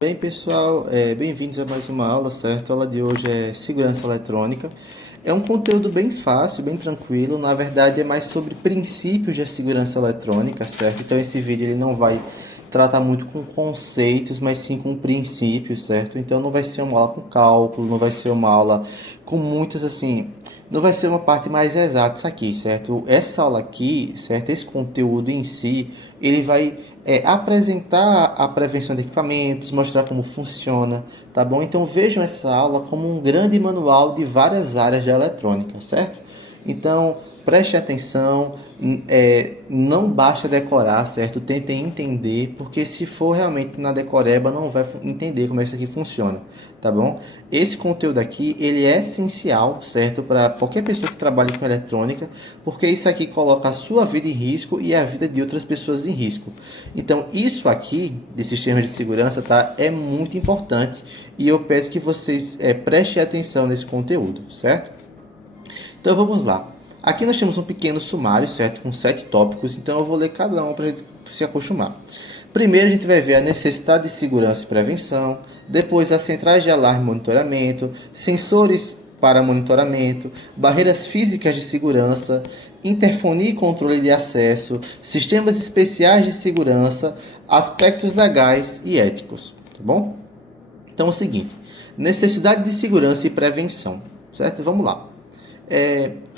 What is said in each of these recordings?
Bem, pessoal, bem-vindos a mais uma aula, certo? A aula de hoje é segurança eletrônica. É um conteúdo bem fácil, bem tranquilo. Na verdade, é mais sobre princípios de segurança eletrônica, certo? Então, esse vídeo ele não vai tratar muito com conceitos, mas sim com princípios, certo? Então, não vai ser uma aula com cálculo, não vai ser uma aula com muitas, assim... Não vai ser uma parte mais exata isso aqui, certo? Essa aula aqui, certo? Esse conteúdo em si, ele vai apresentar a prevenção de equipamentos, mostrar como funciona, tá bom? Então vejam essa aula como um grande manual de várias áreas de eletrônica, certo? Então preste atenção, não basta decorar, certo? Tentem entender, porque se for realmente na decoreba não vai entender como é que isso aqui funciona, tá bom? Esse conteúdo aqui, ele é essencial, certo? Para qualquer pessoa que trabalhe com eletrônica, porque isso aqui coloca a sua vida em risco e a vida de outras pessoas em risco. Então, isso aqui, de sistemas de segurança, tá? É muito importante e eu peço que vocês prestem atenção nesse conteúdo, certo? Então, vamos lá. Aqui nós temos um pequeno sumário, certo? Com 7 tópicos, então eu vou ler cada um para a gente se acostumar. Primeiro, a gente vai ver a necessidade de segurança e prevenção, depois as centrais de alarme e monitoramento, sensores para monitoramento, barreiras físicas de segurança, interfonia e controle de acesso, sistemas especiais de segurança, aspectos legais e éticos, tá bom? Então é o seguinte, necessidade de segurança e prevenção, certo? Vamos lá.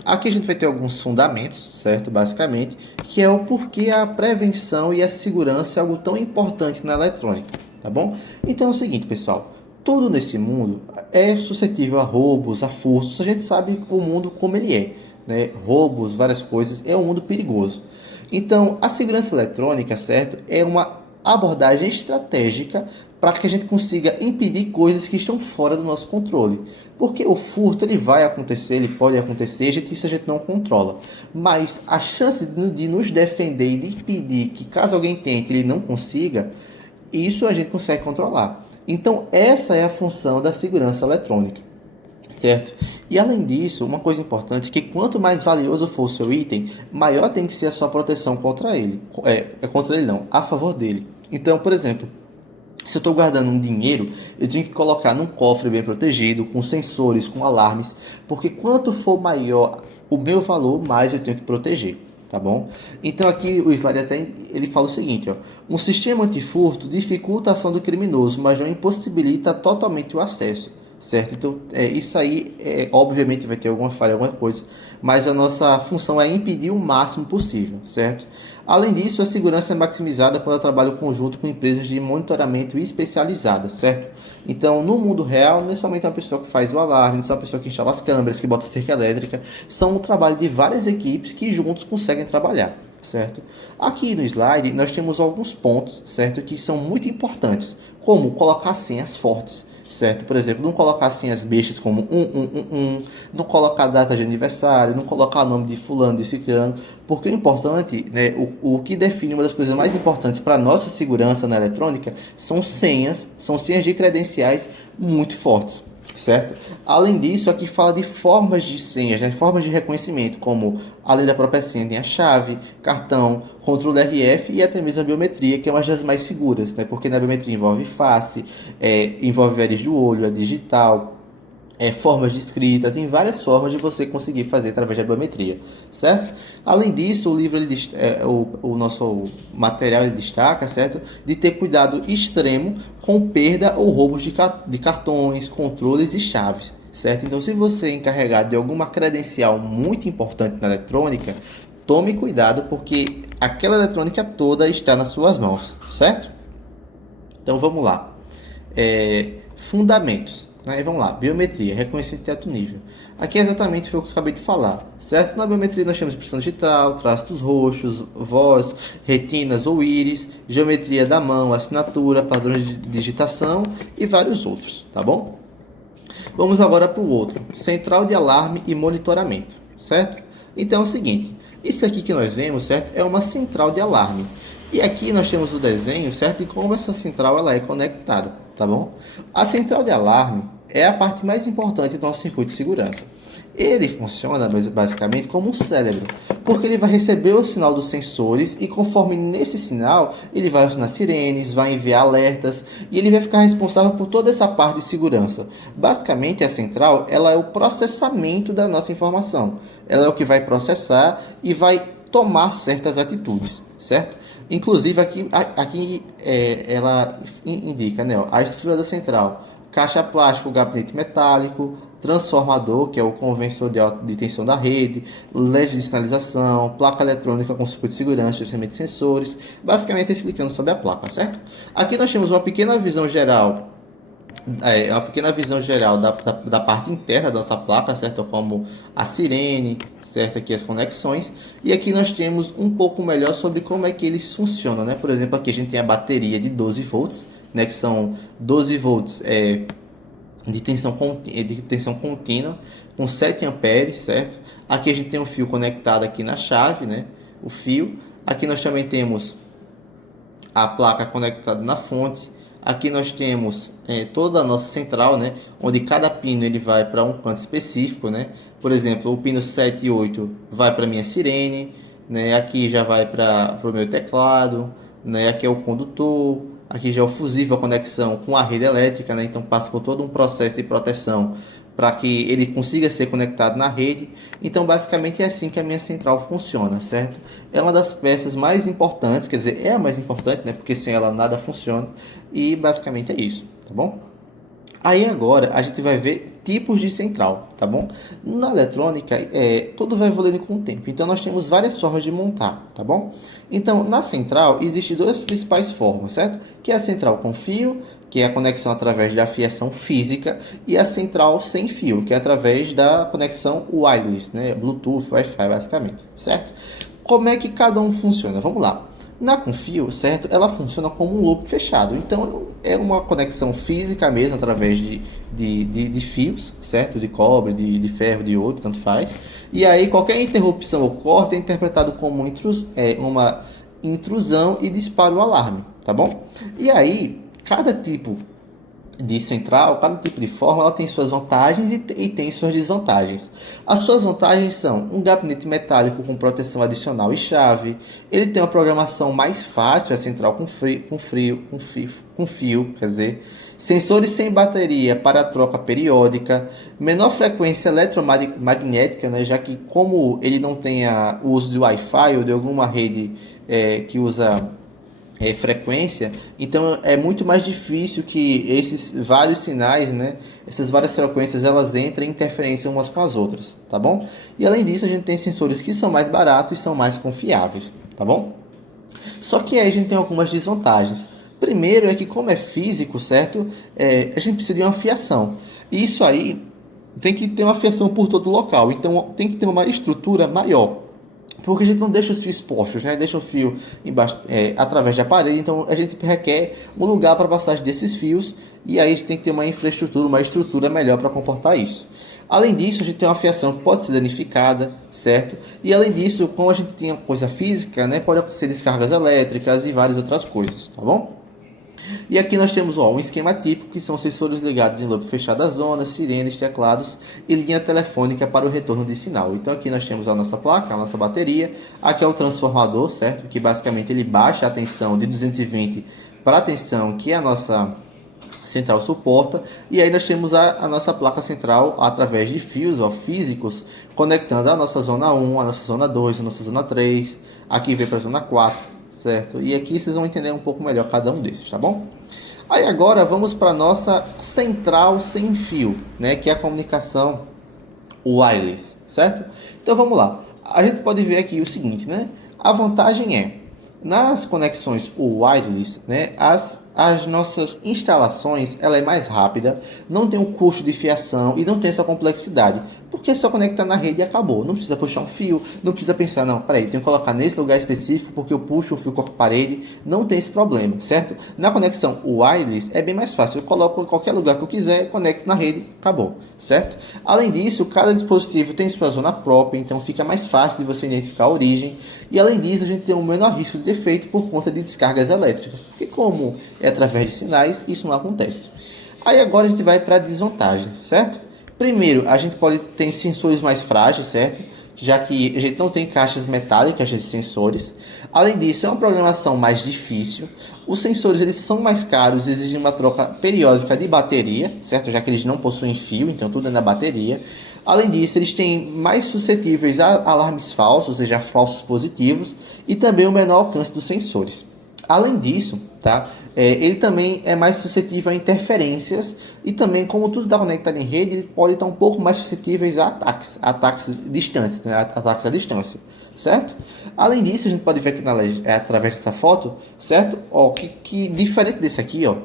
Aqui a gente vai ter alguns fundamentos, certo? Basicamente, que é o porquê a prevenção e a segurança é algo tão importante na eletrônica, tá bom? Então é o seguinte, pessoal, tudo nesse mundo é suscetível a roubos, a furtos. A gente sabe o mundo como ele é, né? Roubos, várias coisas, é um mundo perigoso. Então, a segurança eletrônica, certo? É uma abordagem estratégica para que a gente consiga impedir coisas que estão fora do nosso controle. Porque o furto ele vai acontecer, ele pode acontecer, isso a gente não controla. Mas a chance de nos defender e de impedir que caso alguém tente ele não consiga, isso a gente consegue controlar. Então essa é a função da segurança eletrônica, certo? E além disso, uma coisa importante é que quanto mais valioso for o seu item, maior tem que ser a sua proteção contra ele. Contra ele não, a favor dele. Então, por exemplo, se eu estou guardando um dinheiro, eu tenho que colocar num cofre bem protegido, com sensores, com alarmes, porque quanto for maior o meu valor, mais eu tenho que proteger, tá bom? Então aqui o slide até ele fala o seguinte, ó, um sistema antifurto dificulta a ação do criminoso, mas não impossibilita totalmente o acesso, certo? Então isso aí obviamente vai ter alguma falha, alguma coisa, mas a nossa função é impedir o máximo possível, certo? Além disso, a segurança é maximizada quando eu trabalho conjunto com empresas de monitoramento especializadas, certo? Então, no mundo real, não é somente uma pessoa que faz o alarme, não é só uma pessoa que instala as câmeras, que bota a cerca elétrica, são o trabalho de várias equipes que juntos conseguem trabalhar, certo? Aqui no slide, nós temos alguns pontos, certo, que são muito importantes, como colocar senhas fortes, certo? Por exemplo, não colocar senhas bestas como 1111, não colocar data de aniversário, não colocar o nome de fulano, de ciclano, porque o importante, né, o que define uma das coisas mais importantes para a nossa segurança na eletrônica são senhas de credenciais muito fortes, certo? Além disso, aqui fala de formas de senhas, né, formas de reconhecimento, como além da própria senha, tem a chave, cartão, controle RF e até mesmo a biometria, que é uma das mais seguras, né? Porque na biometria envolve face, envolve íris do olho, a digital, formas de escrita, tem várias formas de você conseguir fazer através da biometria, certo? Além disso, o livro, o nosso material ele destaca, certo? De ter cuidado extremo com perda ou roubos de cartões, controles e chaves, certo? Então, se você é encarregado de alguma credencial muito importante na eletrônica, tome cuidado porque aquela eletrônica toda está nas suas mãos, certo? Então, vamos lá. Fundamentos. Aí vamos lá, biometria, reconhecimento de alto nível. Aqui exatamente foi o que eu acabei de falar, certo? Na biometria nós temos impressão digital, traços roxos, voz, retinas ou íris, geometria da mão, assinatura, padrões de digitação e vários outros, tá bom? Vamos agora para o outro, central de alarme e monitoramento, certo? Então é o seguinte, isso aqui que nós vemos, certo? É uma central de alarme. E aqui nós temos o desenho, certo? De como essa central ela é conectada, tá bom? A central de alarme é a parte mais importante do nosso circuito de segurança. Ele funciona basicamente como um cérebro, porque ele vai receber o sinal dos sensores e conforme nesse sinal, ele vai acionar sirenes, vai enviar alertas e ele vai ficar responsável por toda essa parte de segurança. Basicamente, a central ela é o processamento da nossa informação. Ela é o que vai processar e vai tomar certas atitudes, certo? Inclusive, aqui ela indica, né, a estrutura da central. Caixa plástica, gabinete metálico, transformador, que é o conversor de tensão da rede, LED de sinalização, placa eletrônica com circuito de segurança, gerenciamento de sensores, basicamente explicando sobre a placa, certo? Aqui nós temos uma pequena visão geral da parte interna dessa placa, certo? Como a sirene, certo? Aqui as conexões. E aqui nós temos um pouco melhor sobre como é que eles funcionam, né? Por exemplo, aqui a gente tem a bateria de 12 volts, né? Que são 12 volts de tensão contínua com 7 amperes, certo? Aqui a gente tem um fio conectado aqui na chave, né? O fio. Aqui nós também temos a placa conectada na fonte. Aqui nós temos toda a nossa central, né, onde cada pino ele vai para um canto específico, né? Por exemplo, o pino 7 e 8 vai para a minha sirene, né? Aqui já vai para o meu teclado, né? Aqui é o condutor, aqui já é o fusível, a conexão com a rede elétrica, né? Então passa por todo um processo de proteção para que ele consiga ser conectado na rede. Então, basicamente é assim que a minha central funciona, certo? É uma das peças mais importantes, quer dizer, é a mais importante, né? Porque sem ela nada funciona. E basicamente é isso, tá bom? Aí agora a gente vai ver tipos de central, tá bom? Na eletrônica, tudo vai evoluindo com o tempo. Então nós temos várias formas de montar, tá bom? Então na central existem duas principais formas, certo? Que é a central com fio, que é a conexão através da fiação física, e a central sem fio, que é através da conexão wireless, né? Bluetooth, Wi-Fi, basicamente, certo? Como é que cada um funciona? Vamos lá. Na com fio, certo? Ela funciona como um loop fechado. Então, é uma conexão física mesmo, através de fios, certo? De cobre, de ferro, de ouro, tanto faz. E aí, qualquer interrupção ou corte é interpretado como uma intrusão e dispara o alarme, tá bom? E aí, cada tipo de central, cada tipo de forma, ela tem suas vantagens e tem suas desvantagens. As suas vantagens são um gabinete metálico com proteção adicional e chave. Ele tem uma programação mais fácil, a central com fio, quer dizer, sensores sem bateria para troca periódica, menor frequência eletromagnética, né, já que como ele não tem o uso de Wi-Fi ou de alguma rede que usa frequência, então é muito mais difícil que esses vários sinais, né, essas várias frequências, elas entrem em interferência umas com as outras, tá bom? E além disso, a gente tem sensores que são mais baratos e são mais confiáveis, tá bom? Só que aí a gente tem algumas desvantagens. Primeiro é que como é físico, certo? A gente precisa de uma fiação. E isso aí tem que ter uma fiação por todo o local, então tem que ter uma estrutura maior. Porque a gente não deixa os fios expostos, né? Deixa o fio embaixo, através da parede, então a gente requer um lugar para passagem desses fios e aí a gente tem que ter uma infraestrutura, uma estrutura melhor para comportar isso. Além disso, a gente tem uma fiação que pode ser danificada, certo? E além disso, como a gente tem uma coisa física, né? Pode acontecer descargas elétricas e várias outras coisas, tá bom? E aqui nós temos um esquema típico, que são sensores ligados em loop fechado da zona, sirenes, teclados e linha telefônica para o retorno de sinal. Então aqui nós temos a nossa placa, a nossa bateria, aqui é o transformador, certo? Que basicamente ele baixa a tensão de 220 para a tensão que a nossa central suporta, e aí nós temos a nossa placa central através de fios físicos conectando a nossa zona 1, a nossa zona 2, a nossa zona 3, aqui vem para a zona 4. Certo? E aqui vocês vão entender um pouco melhor cada um desses, tá bom? Aí agora vamos para a nossa central sem fio, né? Que é a comunicação wireless, certo? Então vamos lá. A gente pode ver aqui o seguinte, né? A vantagem é, nas conexões wireless, né? As nossas instalações, ela é mais rápida, não tem um custo de fiação e não tem essa complexidade. Porque é só conectar na rede e acabou. Não precisa puxar um fio, não precisa pensar, não, peraí, tenho que colocar nesse lugar específico porque eu puxo o fio com a parede. Não tem esse problema, certo? Na conexão wireless é bem mais fácil. Eu coloco em qualquer lugar que eu quiser, conecto na rede, acabou, certo? Além disso, cada dispositivo tem sua zona própria, então fica mais fácil de você identificar a origem. E além disso, a gente tem um menor risco de defeito por conta de descargas elétricas. Porque como é através de sinais, isso não acontece. Aí agora a gente vai para a desvantagem, certo? Primeiro, a gente pode ter sensores mais frágeis, certo? Já que a gente não tem caixas metálicas de sensores. Além disso, é uma programação mais difícil. Os sensores eles são mais caros, exigem uma troca periódica de bateria, certo? Já que eles não possuem fio, então tudo é na bateria. Além disso, eles têm mais suscetíveis a alarmes falsos, ou seja, falsos positivos, e também o menor alcance dos sensores. Além disso, tá? Ele também é mais suscetível a interferências e também, como tudo está conectado em rede, ele pode estar um pouco mais suscetível a ataques distantes, né? Ataques à distância, certo? Além disso, a gente pode ver aqui através dessa foto, certo? Ó, que diferente desse aqui, ó,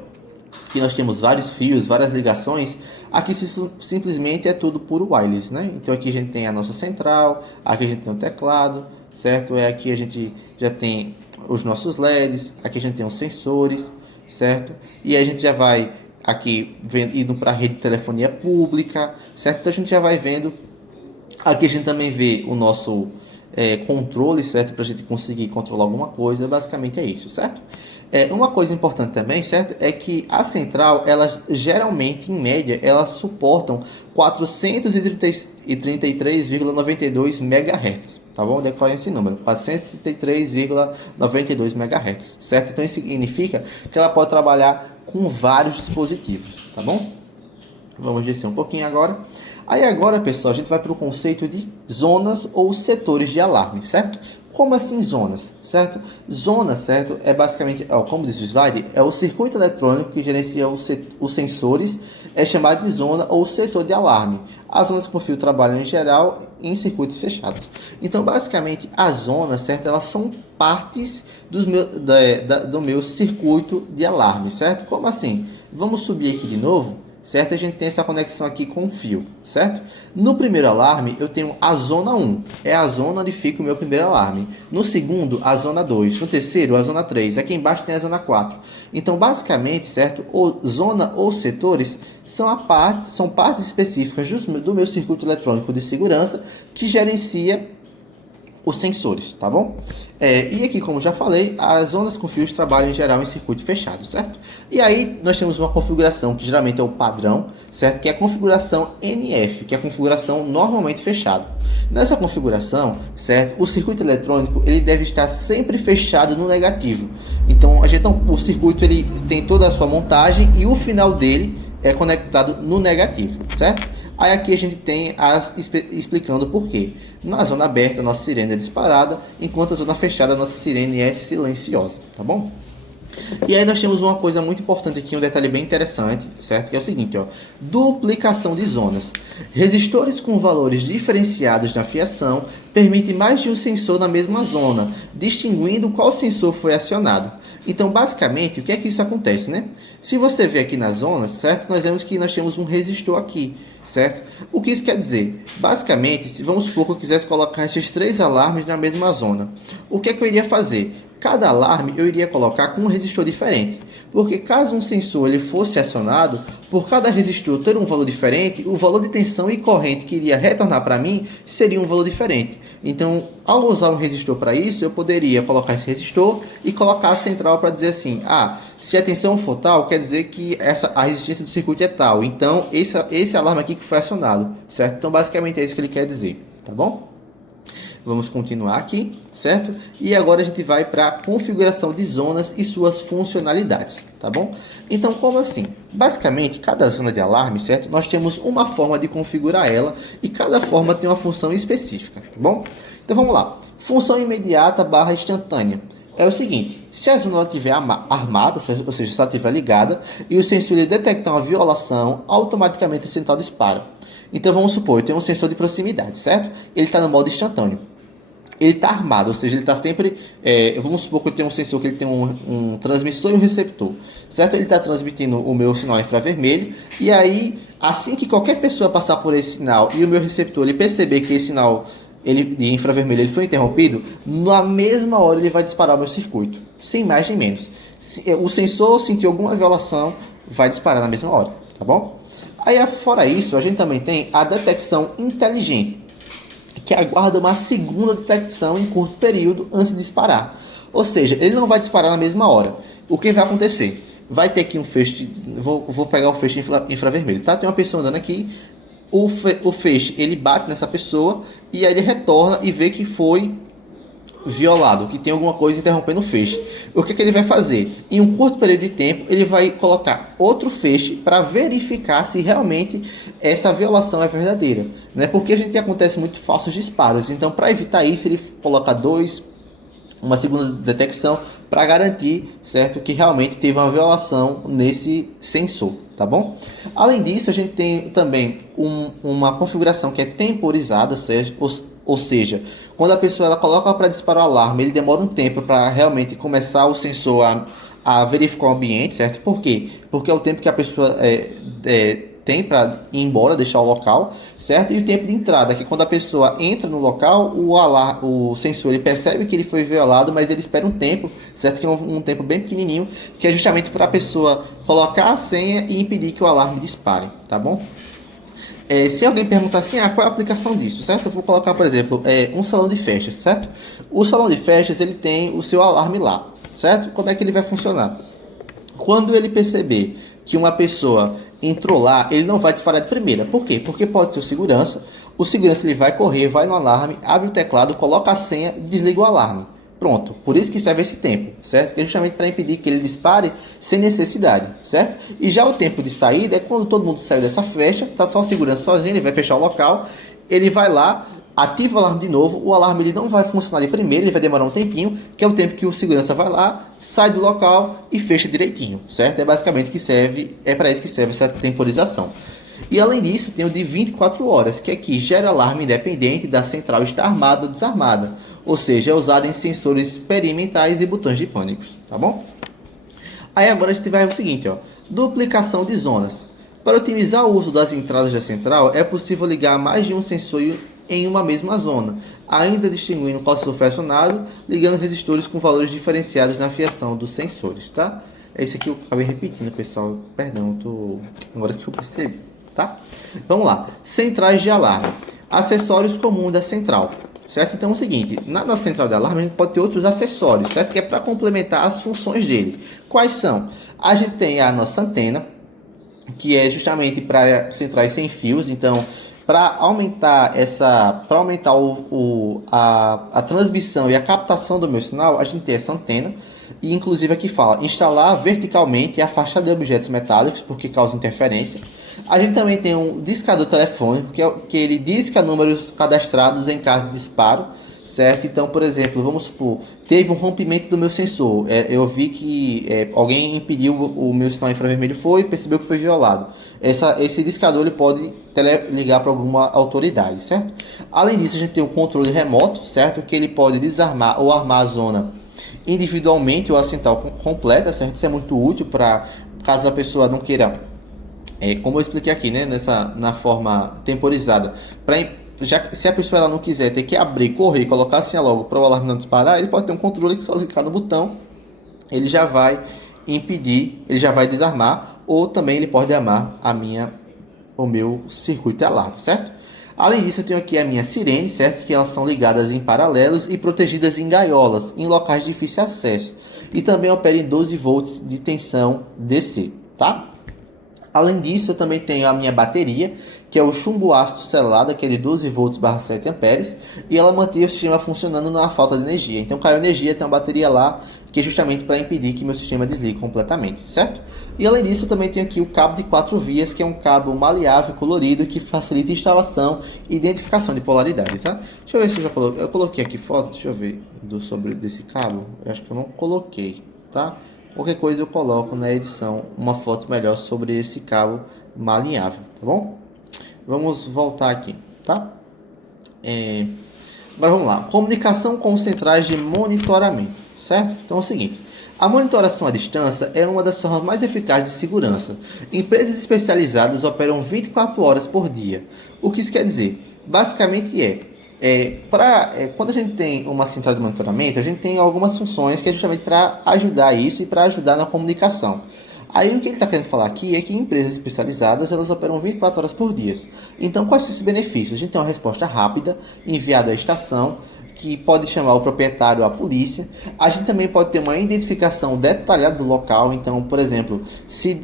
que nós temos vários fios, várias ligações, aqui simplesmente é tudo por wireless, né? Então aqui a gente tem a nossa central, aqui a gente tem o teclado, certo? Aqui a gente já tem os nossos LEDs, aqui a gente tem os sensores, certo? E aí a gente já vai aqui indo para a rede de telefonia pública, certo? Então a gente já vai vendo, aqui a gente também vê o nosso controle, certo? Para a gente conseguir controlar alguma coisa, basicamente é isso, certo? Uma coisa importante também, certo? É que a central, elas geralmente, em média, elas suportam 433,92 MHz, tá bom? Decorem esse número, 433,92 MHz, certo? Então isso significa que ela pode trabalhar com vários dispositivos, tá bom? Vamos descer um pouquinho agora. Aí agora, pessoal, a gente vai para o conceito de zonas ou setores de alarme, certo? Como assim zonas, certo? Zona, certo, é basicamente, como diz o slide, é o circuito eletrônico que gerencia os sensores, é chamado de zona ou setor de alarme. As zonas com fio trabalham em geral em circuitos fechados. Então, basicamente, as zonas, certo, elas são partes do meu circuito de alarme, certo? Como assim? Vamos subir aqui de novo. Certo? A gente tem essa conexão aqui com o fio, certo? No primeiro alarme, eu tenho a zona 1. É a zona onde fica o meu primeiro alarme. No segundo, a zona 2. No terceiro, a zona 3. Aqui embaixo tem a zona 4. Então, basicamente, certo? Zona ou setores são partes específicas do meu circuito eletrônico de segurança que gerencia os sensores, tá bom? E aqui, como já falei, as zonas com fios trabalham em geral em circuito fechado, certo? E aí nós temos uma configuração que geralmente é o padrão, certo? Que é a configuração NF, que é a configuração normalmente fechada. Nessa configuração, certo? O circuito eletrônico ele deve estar sempre fechado no negativo. Então, o circuito ele tem toda a sua montagem e o final dele é conectado no negativo, certo? Aí aqui a gente tem explicando por quê. Na zona aberta, a nossa sirene é disparada, enquanto a zona fechada, a nossa sirene é silenciosa, tá bom? E aí nós temos uma coisa muito importante aqui, um detalhe bem interessante, certo? Que é o seguinte, ó, duplicação de zonas. Resistores com valores diferenciados na fiação permitem mais de um sensor na mesma zona, distinguindo qual sensor foi acionado. Então, basicamente, o que é que isso acontece, né? Se você ver aqui nas zonas, certo? Nós vemos que nós temos um resistor aqui, certo? O que isso quer dizer? Basicamente, se vamos supor que eu quisesse colocar esses 3 alarmes na mesma zona, o que é que eu iria fazer? Cada alarme eu iria colocar com um resistor diferente, porque caso um sensor ele fosse acionado, por cada resistor ter um valor diferente, o valor de tensão e corrente que iria retornar para mim seria um valor diferente. Então, ao usar um resistor para isso, eu poderia colocar esse resistor e colocar a central para dizer assim, se a tensão for tal, quer dizer que a resistência do circuito é tal. Então, esse alarme aqui que foi acionado, certo? Então, basicamente é isso que ele quer dizer, tá bom? Vamos continuar aqui, certo? E agora a gente vai para a configuração de zonas e suas funcionalidades, tá bom? Então, como assim? Basicamente, cada zona de alarme, certo? Nós temos uma forma de configurar ela e cada forma tem uma função específica, tá bom? Então, vamos lá. Função imediata / instantânea. É o seguinte, se a zona estiver armada, ou seja, se ela estiver ligada, e o sensor ele detectar uma violação, automaticamente a central dispara. Então, vamos supor, eu tenho um sensor de proximidade, certo? Ele está no modo instantâneo. Ele está armado, ou seja, ele está sempre... vamos supor que eu tenho um sensor que ele tem um transmissor e um receptor, certo? Ele está transmitindo o meu sinal infravermelho, e aí, assim que qualquer pessoa passar por esse sinal e o meu receptor ele perceber que esse sinal de infravermelho ele foi interrompido, na mesma hora ele vai disparar o meu circuito, sem mais nem menos. Se o sensor sentir alguma violação, vai disparar na mesma hora, tá bom? Aí, fora isso, a gente também tem a detecção inteligente, que aguarda uma segunda detecção em curto período antes de disparar. Ou seja, ele não vai disparar na mesma hora. O que vai acontecer? Vai ter aqui um feixe, vou pegar o feixe infravermelho, tá? Tem uma pessoa andando aqui, o feixe ele bate nessa pessoa e aí ele retorna e vê que foi violado, que tem alguma coisa interrompendo o feixe. O que ele vai fazer? Em um curto período de tempo, ele vai colocar outro feixe para verificar se realmente essa violação é verdadeira, né? Porque a gente acontece muito falsos disparos. Então, para evitar isso, ele coloca uma segunda detecção para garantir, certo, que realmente teve uma violação nesse sensor, tá bom? Além disso, a gente tem também uma configuração que é temporizada, ou seja, quando a pessoa ela coloca para disparar o alarme, ele demora um tempo para realmente começar o sensor a verificar o ambiente, certo? Por quê? Porque é o tempo que a pessoa tem para ir embora, deixar o local, certo? E o tempo de entrada, que quando a pessoa entra no local, o sensor ele percebe que ele foi violado, mas ele espera um tempo, certo? Que é um tempo bem pequenininho, que é justamente para a pessoa colocar a senha e impedir que o alarme dispare, tá bom? Se alguém perguntar assim, qual é a aplicação disso, certo? Eu vou colocar, por exemplo, um salão de festas, certo? O salão de festas, ele tem o seu alarme lá, certo? Como é que ele vai funcionar? Quando ele perceber que uma pessoa entrou lá, ele não vai disparar de primeira. Por quê? Porque pode ser o segurança ele vai correr, vai no alarme, abre o teclado, coloca a senha e desliga o alarme. Pronto, por isso que serve esse tempo, certo? Que é justamente para impedir que ele dispare sem necessidade, certo? E já o tempo de saída é quando todo mundo saiu dessa festa, tá só o segurança sozinho, ele vai fechar o local, ele vai lá, ativa o alarme de novo, o alarme ele não vai funcionar de primeiro, ele vai demorar um tempinho, que é o tempo que o segurança vai lá, sai do local e fecha direitinho, certo? É basicamente que serve, é para isso que serve essa temporização. E além disso, tem o de 24 horas, que aqui gera alarme independente da central estar armada ou desarmada, ou seja, é usado em sensores experimentais e botões de pânico, tá bom? Aí agora a gente vai o seguinte, ó, duplicação de zonas. Para otimizar o uso das entradas da central, é possível ligar mais de um sensor em uma mesma zona, ainda distinguindo qual sensor foi acionado, ligando resistores com valores diferenciados na fiação dos sensores, tá? É isso aqui eu acabei repetindo, pessoal, perdão, agora que eu percebi, tá? Vamos lá, centrais de alarme, acessórios comuns da central, certo? Então é o seguinte, na nossa central de alarme a gente pode ter outros acessórios, certo? Que é para complementar as funções dele. Quais são? A gente tem a nossa antena, que é justamente para centrais sem fios, então para aumentar a transmissão e a captação do meu sinal, a gente tem essa antena. E inclusive aqui fala instalar verticalmente e afastar de objetos metálicos porque causa interferência. A gente também tem um discador telefônico que ele disca números cadastrados em caso de disparo, certo? Então, por exemplo, vamos supor, teve um rompimento do meu sensor, eu vi que alguém impediu o meu sinal infravermelho e percebeu que foi violado. Esse discador ele pode ligar para alguma autoridade, certo? Além disso, a gente tem o controle remoto, certo? Que ele pode desarmar ou armar a zona individualmente ou a central completa, certo? Isso é muito útil para caso a pessoa não queira, como eu expliquei aqui, né, na forma temporizada, se a pessoa ela não quiser ter que abrir, correr, colocar assim logo para o alarme não disparar, ele pode ter um controle que só clicar no botão, ele já vai impedir, ele já vai desarmar, ou também ele pode armar o meu circuito de alarme, certo? Além disso, eu tenho aqui a minha sirene, certo? Que elas são ligadas em paralelos e protegidas em gaiolas, em locais de difícil acesso. E também opera em 12 volts de tensão DC, tá? Além disso, eu também tenho a minha bateria, que é o chumbo ácido selado, que é de 12 volts/7 amperes, e ela mantém o sistema funcionando na falta de energia. Então, caiu energia, tem uma bateria lá, que é justamente para impedir que meu sistema desligue completamente, certo? E além disso, eu também tenho aqui o cabo de 4 vias, que é um cabo maleável, colorido, que facilita a instalação e identificação de polaridade, tá? Deixa eu ver se eu coloquei aqui foto, deixa eu ver desse cabo, eu acho que eu não coloquei, tá? Qualquer coisa eu coloco na edição uma foto melhor sobre esse cabo maleável, tá bom? Vamos voltar aqui, tá? Agora vamos lá. Comunicação com centrais de monitoramento, certo? Então é o seguinte. A monitoração à distância é uma das formas mais eficazes de segurança. Empresas especializadas operam 24 horas por dia. O que isso quer dizer? Basicamente quando a gente tem uma central de monitoramento, a gente tem algumas funções que é justamente para ajudar isso e para ajudar na comunicação. Aí o que ele está querendo falar aqui é que empresas especializadas elas operam 24 horas por dia. Então, quais são esses benefícios? A gente tem uma resposta rápida, enviada à estação, que pode chamar o proprietário ou a polícia. A gente também pode ter uma identificação detalhada do local. Então, por exemplo, se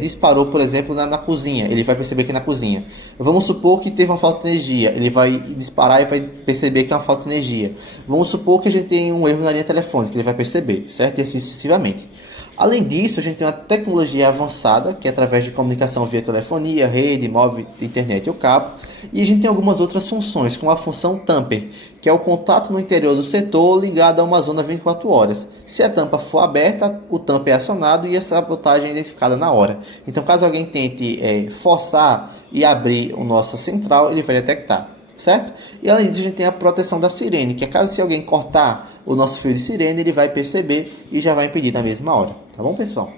disparou, por exemplo, na cozinha, ele vai perceber que é na cozinha. Vamos supor que teve uma falta de energia, ele vai disparar e vai perceber que é uma falta de energia. Vamos supor que a gente tem um erro na linha telefônica, ele vai perceber, certo? E assim sucessivamente. Além disso, a gente tem uma tecnologia avançada, que é através de comunicação via telefonia, rede, móvel, internet ou cabo. E a gente tem algumas outras funções, como a função tamper, que é o contato no interior do setor ligado a uma zona 24 horas. Se a tampa for aberta, o tamper é acionado e a sabotagem é identificada na hora. Então, caso alguém tente forçar e abrir a nossa central, ele vai detectar, certo? E além disso, a gente tem a proteção da sirene, que é caso se alguém cortar o nosso fio de sirene, ele vai perceber e já vai impedir na mesma hora. Tá bom, pessoal?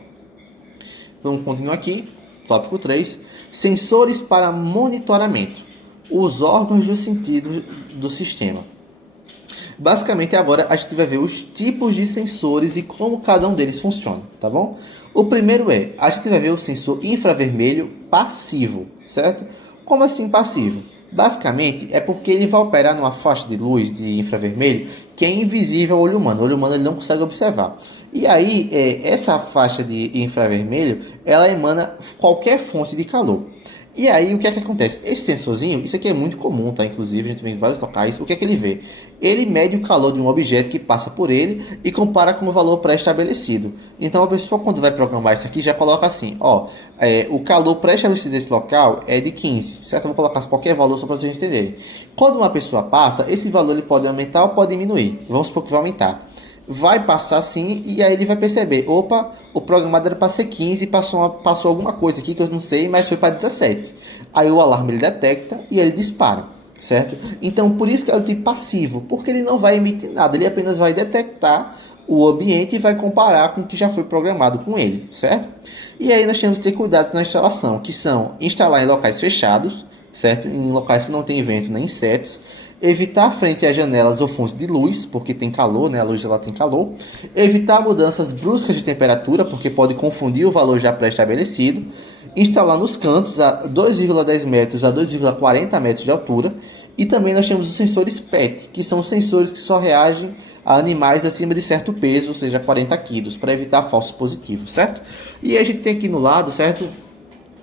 Vamos continuar aqui. Tópico 3. Sensores para monitoramento. Os órgãos do sentido do sistema. Basicamente, agora a gente vai ver os tipos de sensores e como cada um deles funciona, tá bom? O primeiro a gente vai ver o sensor infravermelho passivo, certo? Como assim passivo? Basicamente, é porque ele vai operar numa faixa de luz de infravermelho que é invisível ao olho humano. O olho humano ele não consegue observar. E aí, essa faixa de infravermelho, ela emana qualquer fonte de calor. E aí, o que é que acontece? Esse sensorzinho, isso aqui é muito comum, tá? Inclusive, a gente vê em vários locais. O que é que ele vê? Ele mede o calor de um objeto que passa por ele e compara com o valor pré-estabelecido. Então, a pessoa, quando vai programar isso aqui, já coloca assim, o calor pré-estabelecido desse local é de 15, certo? Eu vou colocar qualquer valor só para vocês entenderem. Quando uma pessoa passa, esse valor ele pode aumentar ou pode diminuir. Vamos supor que vai aumentar. Vai passar assim e aí ele vai perceber, opa, o programado era para ser 15 e passou alguma coisa aqui que eu não sei, mas foi para 17. Aí o alarme ele detecta e ele dispara, certo? Então por isso que é o tipo passivo, porque ele não vai emitir nada, ele apenas vai detectar o ambiente e vai comparar com o que já foi programado com ele, certo? E aí nós temos que ter cuidado na instalação, que são instalar em locais fechados, certo? Em locais que não tem vento nem insetos. Evitar frente às janelas ou fontes de luz, porque tem calor, né? A luz ela tem calor. Evitar mudanças bruscas de temperatura, porque pode confundir o valor já pré-estabelecido. Instalar nos cantos a 2,10 metros a 2,40 metros de altura. E também nós temos os sensores PET, que são sensores que só reagem a animais acima de certo peso, ou seja, 40 quilos, para evitar falsos positivos, certo? E a gente tem aqui no lado, certo?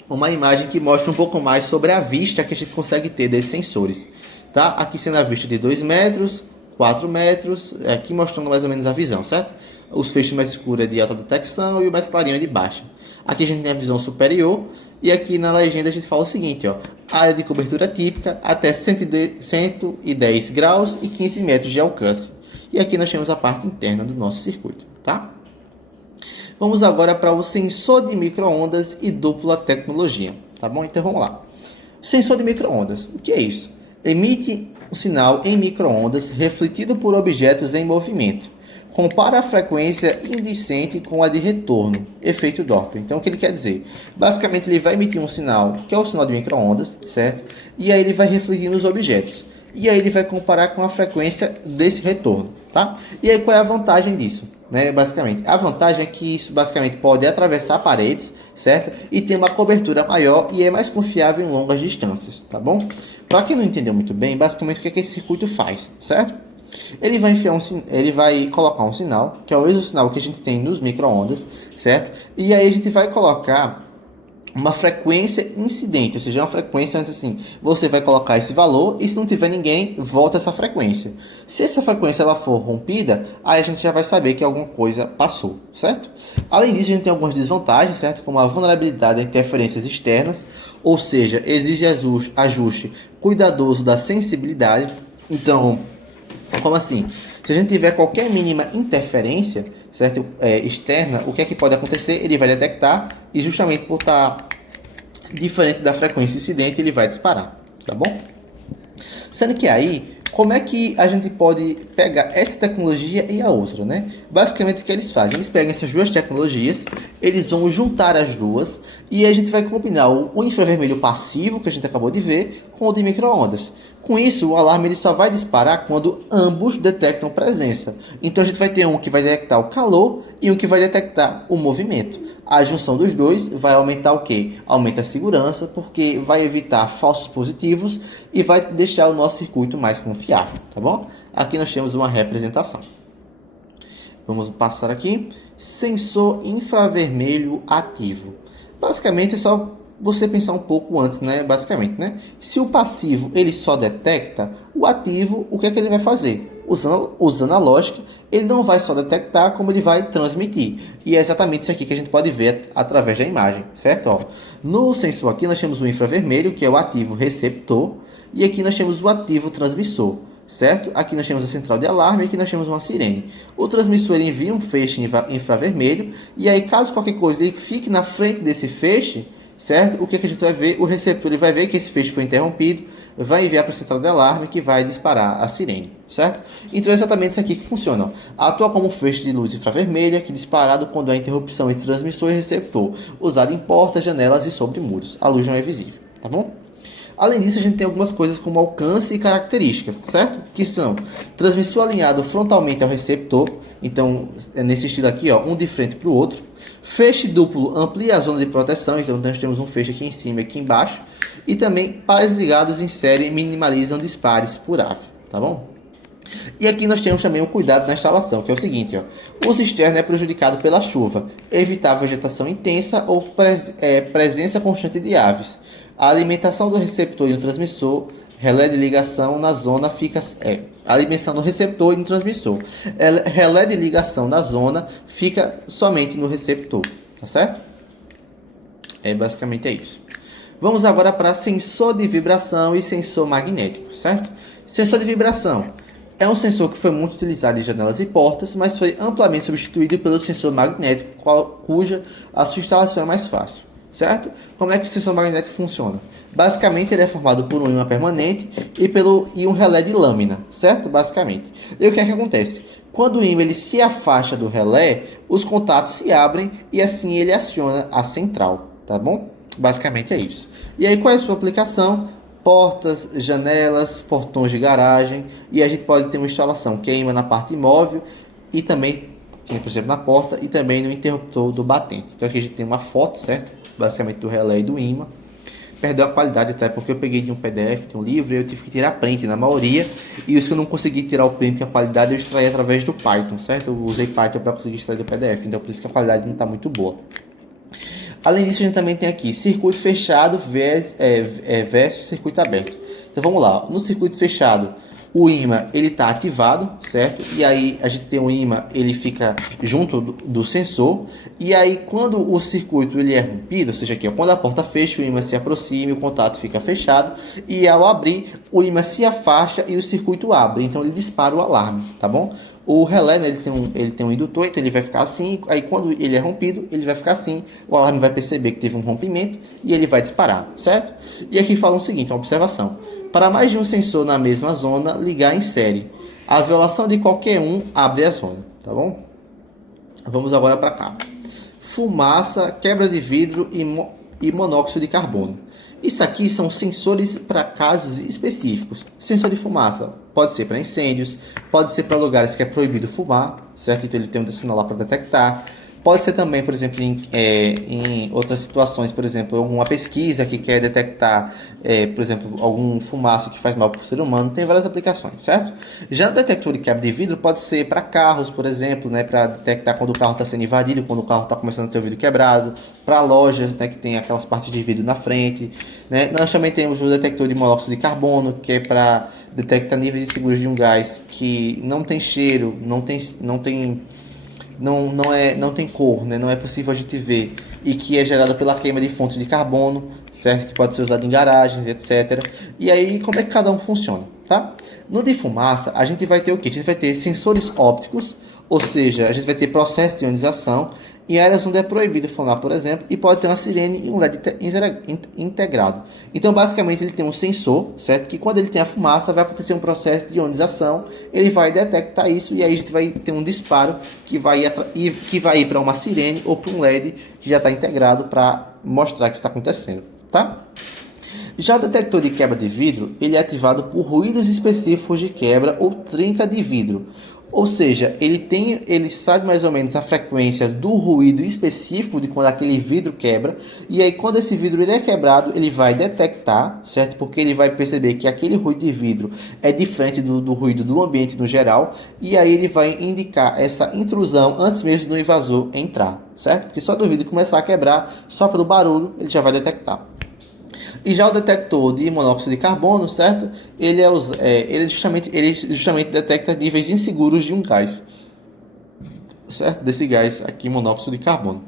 Uma imagem que mostra um pouco mais sobre a vista que a gente consegue ter desses sensores. Tá? Aqui sendo a vista de 2 metros, 4 metros, aqui mostrando mais ou menos a visão, certo? Os feixes mais escuros é de alta detecção e o mais clarinho é de baixa. Aqui a gente tem a visão superior e aqui na legenda a gente fala o seguinte, área de cobertura típica até 110 graus e 15 metros de alcance. E aqui nós temos a parte interna do nosso circuito, tá? Vamos agora para o sensor de micro-ondas e dupla tecnologia, tá bom? Então vamos lá. Sensor de micro-ondas, o que é isso? Emite o sinal em micro-ondas refletido por objetos em movimento. Compara a frequência indicente com a de retorno, efeito Doppler. Então, o que ele quer dizer? Basicamente, ele vai emitir um sinal, que é o sinal de micro-ondas, certo? E aí ele vai refletir nos objetos. E aí ele vai comparar com a frequência desse retorno, tá? E aí qual é a vantagem disso? Basicamente, a vantagem é que isso basicamente pode atravessar paredes, certo? E tem uma cobertura maior e é mais confiável em longas distâncias, tá bom? Para quem não entendeu muito bem, basicamente o que esse circuito faz, certo? Ele vai colocar um sinal, que é o mesmo sinal que a gente tem nos micro-ondas, certo? E aí a gente vai colocar uma frequência incidente, ou seja, uma frequência assim, você vai colocar esse valor e se não tiver ninguém, volta essa frequência. Se essa frequência ela for rompida, aí a gente já vai saber que alguma coisa passou, certo? Além disso, a gente tem algumas desvantagens, certo? Como a vulnerabilidade a interferências externas, ou seja, exige ajuste cuidadoso da sensibilidade. Então, como assim? Se a gente tiver qualquer mínima interferência, certo? Externa, o que é que pode acontecer? Ele vai detectar e justamente por estar diferente da frequência incidente, ele vai disparar, tá bom? Sendo que aí, como é que a gente pode pegar essa tecnologia e a outra, né? Basicamente o que eles fazem? Eles pegam essas duas tecnologias, eles vão juntar as duas e a gente vai combinar o infravermelho passivo, que a gente acabou de ver, com o de micro-ondas. Com isso, o alarme ele só vai disparar quando ambos detectam presença. Então a gente vai ter um que vai detectar o calor e um que vai detectar o movimento. A junção dos dois vai aumentar o quê? Aumenta a segurança, porque vai evitar falsos positivos e vai deixar o nosso circuito mais confiável, tá bom? Aqui nós temos uma representação. Vamos passar aqui. Sensor infravermelho ativo. Basicamente é só você pensar um pouco antes, né? Basicamente, né? Se o passivo ele só detecta, o ativo, o que é que ele vai fazer? Usando a lógica, ele não vai só detectar, como ele vai transmitir. E é exatamente isso aqui que a gente pode ver através da imagem, certo? Ó, no sensor aqui nós temos o infravermelho, que é o ativo receptor, e aqui nós temos o ativo transmissor, certo? Aqui nós temos a central de alarme e aqui nós temos uma sirene. O transmissor ele envia um feixe infravermelho, e aí caso qualquer coisa ele fique na frente desse feixe, certo? O que a gente vai ver? O receptor ele vai ver que esse feixe foi interrompido, vai enviar para a central de alarme que vai disparar a sirene, certo? Então é exatamente isso aqui que funciona. Ó. Atua como um feixe de luz infravermelha que disparado quando há interrupção entre transmissor e receptor, usado em portas, janelas e sobre muros. A luz não é visível, tá bom? Além disso, a gente tem algumas coisas como alcance e características, certo? Que são transmissor alinhado frontalmente ao receptor, então é nesse estilo aqui, ó, um de frente para o outro. Feixe duplo amplia a zona de proteção, então nós temos um feixe aqui em cima e aqui embaixo. E também pares ligados em série minimalizam dispares por AV, tá bom? E aqui nós temos também o cuidado na instalação, que é o seguinte, ó. O uso externo é prejudicado pela chuva, evitar vegetação intensa ou presença constante de aves. A alimentação do receptor e do transmissor, relé de ligação na zona fica... a alimentação do receptor e do transmissor. Relé de ligação na zona fica somente no receptor, tá certo? Basicamente é isso. Vamos agora para sensor de vibração e sensor magnético, certo? Sensor de vibração é um sensor que foi muito utilizado em janelas e portas, mas foi amplamente substituído pelo sensor magnético, cuja a sua instalação é mais fácil, certo? Como é que o sensor magnético funciona? Basicamente, ele é formado por um ímã permanente e um relé de lâmina, certo? Basicamente. E o que é que acontece? Quando o ímã ele se afasta do relé, os contatos se abrem e assim ele aciona a central, tá bom? Basicamente é isso. E aí, qual é a sua aplicação? Portas, janelas, portões de garagem, e a gente pode ter uma instalação que é ímã na parte imóvel e também, por exemplo, na porta e também no interruptor do batente. Então aqui a gente tem uma foto, certo? Basicamente do relé e do ímã. Perdeu a qualidade até porque eu peguei de um PDF, de um livro, e eu tive que tirar print na maioria, e isso que eu não consegui tirar o print e a qualidade eu extraí através do Python, certo? Eu usei Python para conseguir extrair do PDF, então por isso que a qualidade não está muito boa. Além disso, a gente também tem aqui circuito fechado versus circuito aberto. Então vamos lá, no circuito fechado, o ímã ele está ativado, certo? E aí a gente tem o ímã, ele fica junto do sensor. E aí quando o circuito ele é rompido, ou seja, aqui, ó, quando a porta fecha, o ímã se aproxima e o contato fica fechado. E ao abrir, o ímã se afasta e o circuito abre. Então ele dispara o alarme, tá bom? O relé, né, ele tem um indutor, então ele vai ficar assim. Aí quando ele é rompido, ele vai ficar assim. O alarme vai perceber que teve um rompimento e ele vai disparar, certo? E aqui fala o seguinte, uma observação. Para mais de um sensor na mesma zona, ligar em série. A violação de qualquer um abre a zona, tá bom? Vamos agora para cá. Fumaça, quebra de vidro e monóxido de carbono. Isso aqui são sensores para casos específicos. Sensor de fumaça pode ser para incêndios, pode ser para lugares que é proibido fumar, certo? Então ele tem um sinal lá para detectar. Pode ser também, por exemplo, em outras situações, por exemplo, uma pesquisa que quer detectar, por exemplo, algum fumaça que faz mal para o ser humano. Tem várias aplicações, certo? Já o detector de quebra de vidro pode ser para carros, por exemplo, né, para detectar quando o carro está sendo invadido, quando o carro está começando a ter o vidro quebrado. Para lojas, né, que tem aquelas partes de vidro na frente. Né? Nós também temos o detector de monóxido de carbono, que é para detectar níveis de seguros de um gás que não tem cheiro, não tem cor, né? Não é possível a gente ver, e que é gerada pela queima de fontes de carbono, certo? Que pode ser usado em garagens, etc. E aí, como é que cada um funciona, tá? No de fumaça, a gente vai ter o quê? A gente vai ter sensores ópticos, ou seja, a gente vai ter processo de ionização em áreas onde é proibido fumar, por exemplo, e pode ter uma sirene e um LED integrado. Então, basicamente, ele tem um sensor, certo? Que quando ele tem a fumaça, vai acontecer um processo de ionização, ele vai detectar isso e aí a gente vai ter um disparo que vai ir para uma sirene ou para um LED que já está integrado para mostrar que está acontecendo, tá? Já o detector de quebra de vidro, ele é ativado por ruídos específicos de quebra ou trinca de vidro. Ou seja, ele sabe mais ou menos a frequência do ruído específico de quando aquele vidro quebra, e aí quando esse vidro ele é quebrado, ele vai detectar, certo? Porque ele vai perceber que aquele ruído de vidro é diferente do ruído do ambiente no geral, e aí ele vai indicar essa intrusão antes mesmo do invasor entrar, certo? Porque só do vidro começar a quebrar, só pelo barulho, ele já vai detectar. E já o detector de monóxido de carbono, certo? Ele justamente detecta níveis inseguros de um gás, certo? Desse gás aqui, monóxido de carbono.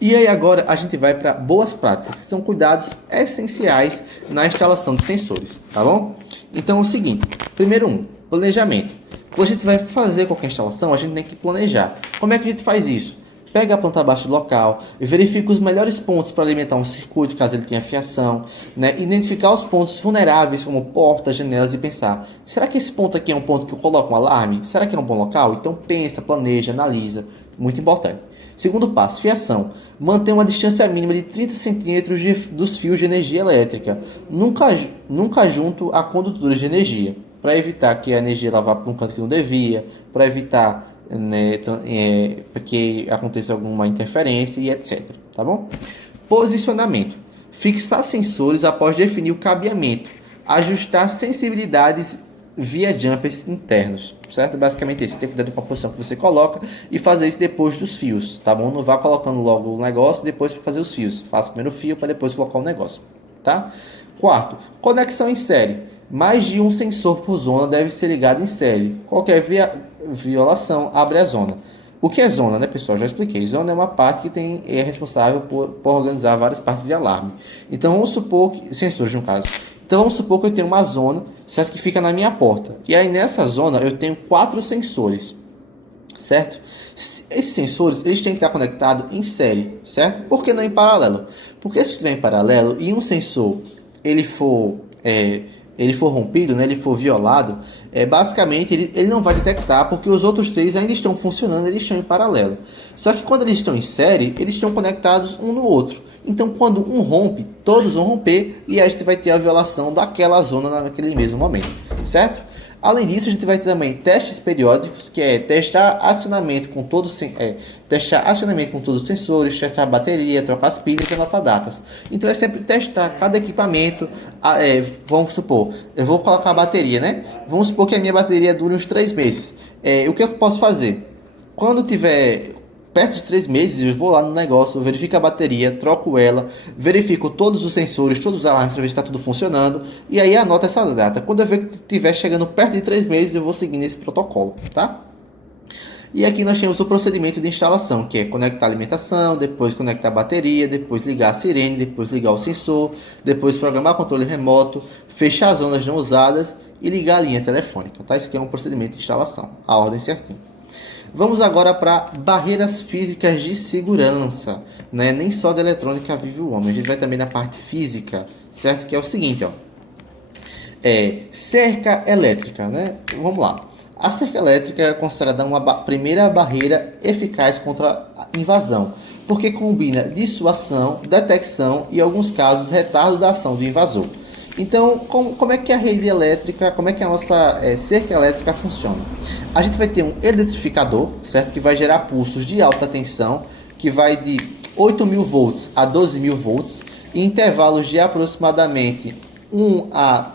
E aí agora a gente vai para boas práticas, que são cuidados essenciais na instalação de sensores, tá bom? Então é o seguinte, primeiro planejamento. Quando a gente vai fazer qualquer instalação, a gente tem que planejar. Como é que a gente faz isso? Pega a planta baixa do local, verifica os melhores pontos para alimentar um circuito, caso ele tenha fiação, né? Identificar os pontos vulneráveis, como portas, janelas, e pensar, será que esse ponto aqui é um ponto que eu coloco um alarme? Será que é um bom local? Então pensa, planeja, analisa. Muito importante. Segundo passo, fiação. Mantenha uma distância mínima de 30 centímetros dos fios de energia elétrica, nunca junto a condutores de energia, para evitar que a energia vá para um canto que não devia, para evitar, né, que aconteça alguma interferência e etc. Tá bom? Posicionamento. Fixar sensores após definir o cabeamento. Ajustar sensibilidades via jumpers internos, certo? Basicamente isso, ter cuidado com a posição que você coloca e fazer isso depois dos fios, tá bom? Não vá colocando logo o negócio depois para fazer os fios. Faça primeiro o fio para depois colocar o negócio, tá? Quarto, conexão em série. Mais de um sensor por zona deve ser ligado em série. Qualquer violação abre a zona. O que é zona, né, pessoal? Já expliquei. Zona é uma parte que é responsável por organizar várias partes de alarme. Então, vamos supor que... sensores, no caso. Então, vamos supor que eu tenho uma zona, certo? Que fica na minha porta. E aí, nessa zona, eu tenho 4 sensores, certo? Esses sensores, eles têm que estar conectados em série, certo? Por que não em paralelo? Porque se estiver em paralelo e um sensor, ele for rompido, né? Ele for violado, basicamente, ele não vai detectar, porque os outros 3 ainda estão funcionando, eles estão em paralelo. Só que quando eles estão em série, eles estão conectados um no outro. Então, quando um rompe, todos vão romper e a gente vai ter a violação daquela zona naquele mesmo momento, certo? Além disso, a gente vai ter também testes periódicos, que é testar acionamento com todos os sensores, testar a bateria, trocar as pilhas e anotar datas. Então, é sempre testar cada equipamento. Vamos supor, eu vou colocar a bateria, né? Vamos supor que a minha bateria dure uns 3 meses. O que eu posso fazer? Quando tiver perto de 3 meses, eu vou lá no negócio, verifico a bateria, troco ela, verifico todos os sensores, todos os alarmes para ver se está tudo funcionando, e aí anoto essa data. Quando eu ver que estiver chegando perto de 3 meses, eu vou seguir nesse protocolo, tá? E aqui nós temos o procedimento de instalação, que é conectar a alimentação, depois conectar a bateria, depois ligar a sirene, depois ligar o sensor, depois programar o controle remoto, fechar as zonas não usadas e ligar a linha telefônica, tá? Isso aqui é um procedimento de instalação, a ordem certinha. Vamos agora para barreiras físicas de segurança, né? Nem só da eletrônica vive o homem, a gente vai também na parte física, certo? Que é o seguinte, ó. Cerca elétrica, né? Vamos lá. A cerca elétrica é considerada uma primeira barreira eficaz contra a invasão, porque combina dissuasão, detecção e, em alguns casos, retardo da ação do invasor. Então, como é que a rede elétrica, como é que a nossa cerca elétrica funciona? A gente vai ter um eletrificador, certo? Que vai gerar pulsos de alta tensão, que vai de 8.000 volts a 12.000 volts, em intervalos de aproximadamente 1 a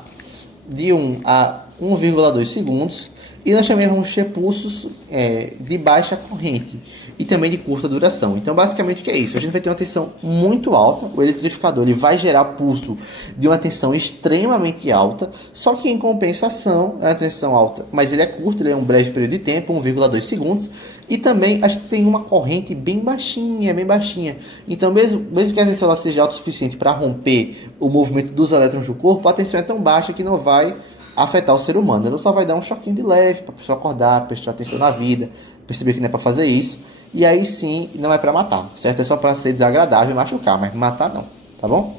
1,2 segundos. E nós também vamos ter pulsos de baixa corrente e também de curta duração. Então, basicamente, o que é isso? A gente vai ter uma tensão muito alta. O eletrificador ele vai gerar pulso de uma tensão extremamente alta, só que em compensação é uma tensão alta, mas ele é curto, ele é um breve período de tempo, 1,2 segundos. E também a gente tem uma corrente bem baixinha, bem baixinha. Então, mesmo que a tensão seja alta o suficiente para romper o movimento dos elétrons do corpo, a tensão é tão baixa que não vai afetar o ser humano. Ela só vai dar um choquinho de leve para a pessoa acordar, prestar atenção na vida, perceber que não é para fazer isso. E aí sim, não é para matar, certo? É só para ser desagradável e machucar, mas matar não, tá bom?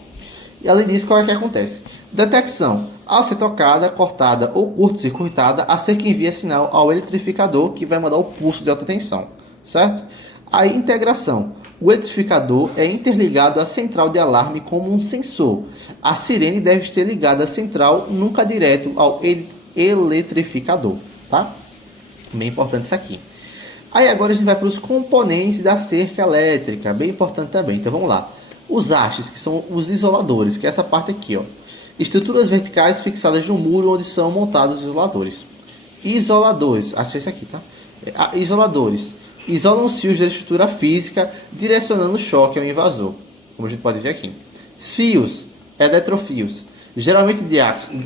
E além disso, qual é que acontece? Detecção. Ao ser tocada, cortada ou curto-circuitada, a cerca envia sinal ao eletrificador que vai mandar o pulso de alta tensão, certo? A integração. O eletrificador é interligado à central de alarme como um sensor. A sirene deve ser ligada à central, nunca direto ao eletrificador, tá? Bem importante isso aqui. Aí agora a gente vai para os componentes da cerca elétrica, bem importante também. Então vamos lá. Os hastes, que são os isoladores, que é essa parte aqui, ó. Estruturas verticais fixadas no muro onde são montados os isoladores. Isoladores, achei isso aqui, tá? Isoladores. Isolam os fios da estrutura física, direcionando o choque ao invasor, como a gente pode ver aqui. Fios, eletrofios, geralmente de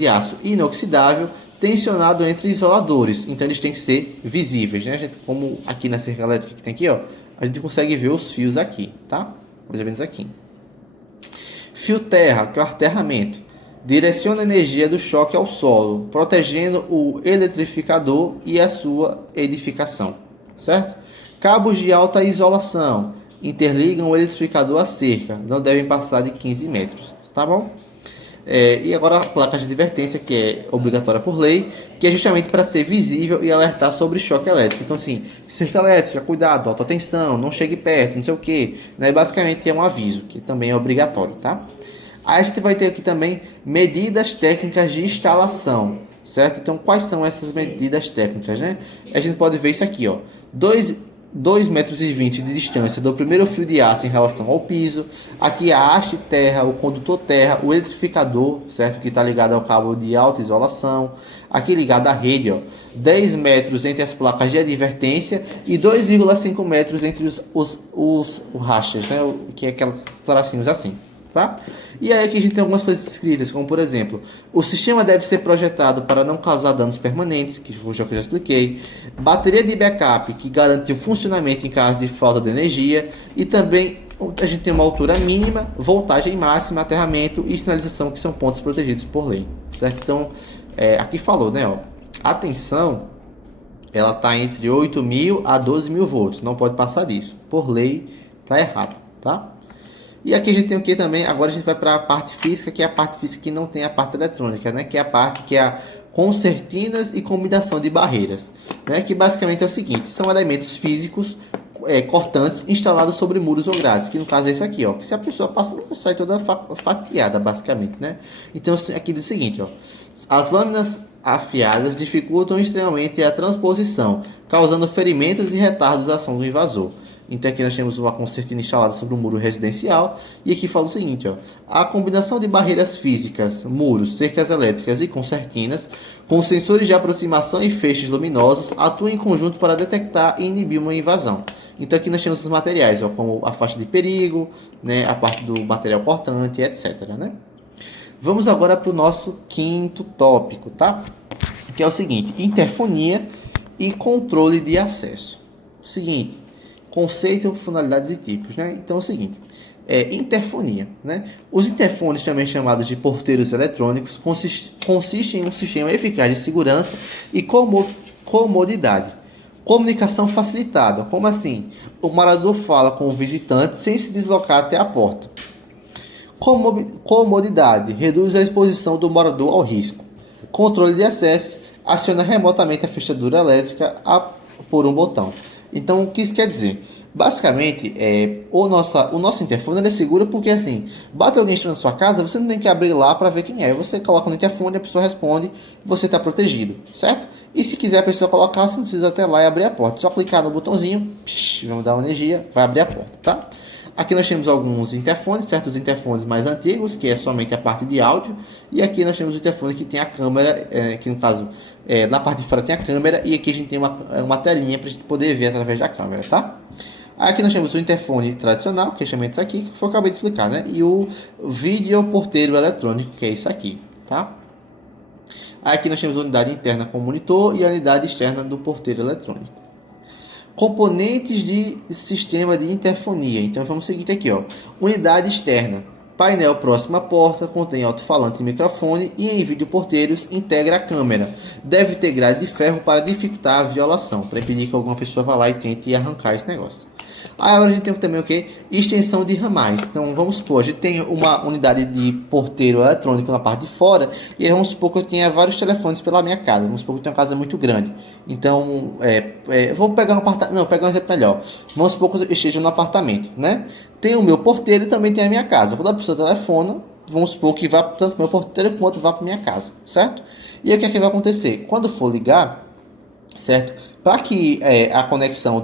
aço inoxidável, tensionado entre isoladores, então eles têm que ser visíveis, né? Como aqui na cerca elétrica que tem aqui, ó, a gente consegue ver os fios aqui, tá? Mais ou menos aqui. Fio terra, que é o aterramento, direciona a energia do choque ao solo, protegendo o eletrificador e a sua edificação, certo? Cabos de alta isolação interligam o eletrificador à cerca, não devem passar de 15 metros, tá bom? E agora a placa de advertência, que é obrigatória por lei, que é justamente para ser visível e alertar sobre choque elétrico. Então, assim, cerca elétrica, cuidado, alta tensão, não chegue perto, não sei o que. Né? Basicamente é um aviso, que também é obrigatório, tá? Aí a gente vai ter aqui também medidas técnicas de instalação, certo? Então, quais são essas medidas técnicas, né? A gente pode ver isso aqui, ó. 2,20 metros de distância do primeiro fio de aço em relação ao piso. Aqui a haste terra, o condutor terra, o eletrificador, certo? Que está ligado ao cabo de alta isolação. Aqui ligado à rede, ó. 10 metros entre as placas de advertência e 2,5 metros entre os rachas, né? Que é aqueles tracinhos assim, tá? E aí aqui a gente tem algumas coisas escritas, como por exemplo, o sistema deve ser projetado para não causar danos permanentes, que eu já expliquei, bateria de backup, que garante o funcionamento em caso de falta de energia, e também a gente tem uma altura mínima, voltagem máxima, aterramento e sinalização, que são pontos protegidos por lei, certo? Então, aqui falou, né, ó, a tensão, ela está entre 8.000 a 12.000 volts, não pode passar disso, por lei, tá errado, tá? E aqui a gente tem o que também, agora a gente vai para a parte física, que é a parte física que não tem a parte eletrônica, né? Que é a parte que é a concertinas e combinação de barreiras, né? Que basicamente é o seguinte, são elementos físicos cortantes instalados sobre muros ou grades, que no caso é isso aqui, ó, que se a pessoa passa, sai toda fatiada, basicamente, né? Então aqui diz o seguinte, ó, as lâminas afiadas dificultam extremamente a transposição, causando ferimentos e retardos da ação do invasor. Então aqui nós temos uma concertina instalada sobre um muro residencial, e aqui fala o seguinte, ó, a combinação de barreiras físicas, muros, cercas elétricas e concertinas, com sensores de aproximação e feixes luminosos, atua em conjunto para detectar e inibir uma invasão. Então aqui nós temos os materiais, ó, como a faixa de perigo, né, a parte do material cortante, etc. Né? Vamos agora para o nosso quinto tópico, tá? Que é o seguinte, interfonia e controle de acesso. Seguinte, conceito, funcionalidades e tipos, né? Então é o seguinte, interfonia, né? Os interfones, também chamados de porteiros eletrônicos, consistem em um sistema eficaz de segurança e comodidade. Comunicação facilitada, como assim? O morador fala com o visitante sem se deslocar até a porta. Comodidade, reduz a exposição do morador ao risco. Controle de acesso, aciona remotamente a fechadura elétrica por um botão. Então, o que isso quer dizer? Basicamente, o nosso interfone é seguro porque, assim, bate alguém entrando na sua casa, você não tem que abrir lá para ver quem é. Você coloca no interfone, a pessoa responde, você está protegido, certo? E se quiser a pessoa colocar, você não precisa até lá e abrir a porta. Só clicar no botãozinho, vamos dar uma energia, vai abrir a porta, tá? Aqui nós temos alguns interfones, certos interfones mais antigos, que é somente a parte de áudio. E aqui nós temos o interfone que tem a câmera, que no caso, na parte de fora tem a câmera. E aqui a gente tem uma telinha para a gente poder ver através da câmera, tá? Aqui nós temos o interfone tradicional, que é chamado isso aqui, que foi o que eu acabei de explicar, né? E o vídeo porteiro eletrônico, que é isso aqui, tá? Aqui nós temos a unidade interna com monitor e a unidade externa do porteiro eletrônico. Componentes de sistema de interfonia. Então vamos seguir aqui, ó. Unidade externa. Painel próximo à porta, contém alto-falante e microfone e em vídeo porteiros integra a câmera. Deve ter grade de ferro para dificultar a violação, para impedir que alguma pessoa vá lá e tente arrancar esse negócio. Aí agora a gente tem também o que? Extensão de ramais. Então vamos supor, a gente tem uma unidade de porteiro eletrônico na parte de fora, e aí vamos supor que eu tenha vários telefones pela minha casa. Vamos supor que eu tenho uma casa muito grande. Então, vou pegar um apartamento. Não, pegar um exemplo melhor. Vamos supor que eu esteja no apartamento, né? Tem o meu porteiro e também tem a minha casa. Quando a pessoa telefona, vamos supor que vá tanto para o meu porteiro quanto vá para minha casa, certo? E aí o que é que vai acontecer? Quando for ligar, certo? Para que a conexão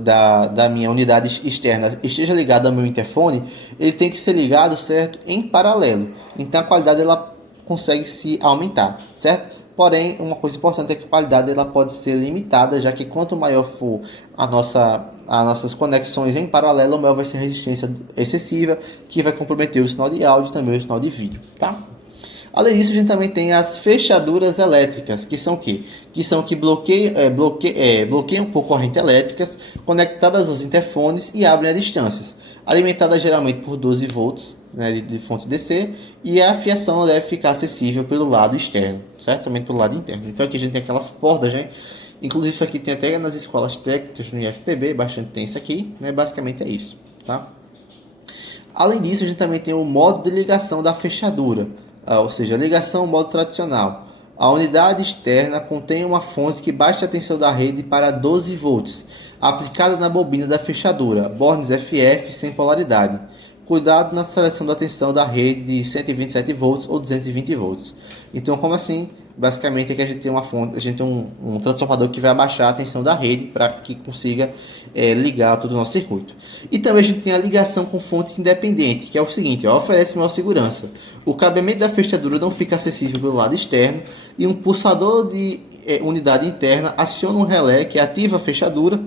da minha unidade externa esteja ligada ao meu interfone, ele tem que ser ligado, certo, em paralelo. Então a qualidade ela consegue se aumentar, certo? Porém, uma coisa importante é que a qualidade ela pode ser limitada, já que quanto maior for as nossas conexões em paralelo, maior vai ser a resistência excessiva, que vai comprometer o sinal de áudio e também o sinal de vídeo, tá? Além disso, a gente também tem as fechaduras elétricas, que são o quê? Que são que bloqueiam por correntes elétricas conectadas aos interfones e abrem a distâncias, alimentadas geralmente por 12 volts, né, de fonte DC, e a fiação deve ficar acessível pelo lado externo, certo? Também pelo lado interno. Então aqui a gente tem aquelas portas, né? Inclusive isso aqui tem até nas escolas técnicas no IFPB, bastante tem isso aqui, né? Basicamente é isso, tá? Além disso, a gente também tem o modo de ligação da fechadura, ou seja, ligação modo tradicional. A unidade externa contém uma fonte que baixa a tensão da rede para 12 volts, aplicada na bobina da fechadura, bornes FF sem polaridade. Cuidado na seleção da tensão da rede de 127 volts ou 220 volts. Então, como assim? Basicamente é que a gente tem uma fonte, a gente tem um transformador que vai abaixar a tensão da rede para que consiga ligar todo o nosso circuito. E também a gente tem a ligação com fonte independente, que é o seguinte, oferece maior segurança. O cabeamento da fechadura não fica acessível pelo lado externo e um pulsador de unidade interna aciona um relé que ativa a fechadura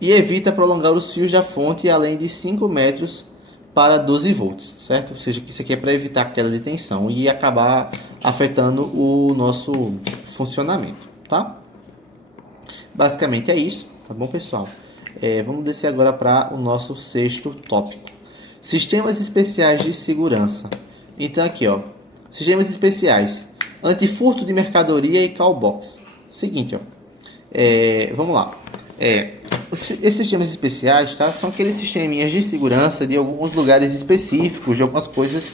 e evita prolongar os fios da fonte além de 5 metros para 12 volts, certo? Ou seja, isso aqui é para evitar a queda de tensão e acabar afetando o nosso funcionamento, tá? Basicamente é isso, tá bom, pessoal? Vamos descer agora para o nosso sexto tópico. Sistemas especiais de segurança. Então aqui, ó, sistemas especiais, antifurto de mercadoria e callbox. Seguinte, ó, vamos lá. Esses sistemas especiais, tá, são aqueles sisteminhas de segurança de alguns lugares específicos, de algumas coisas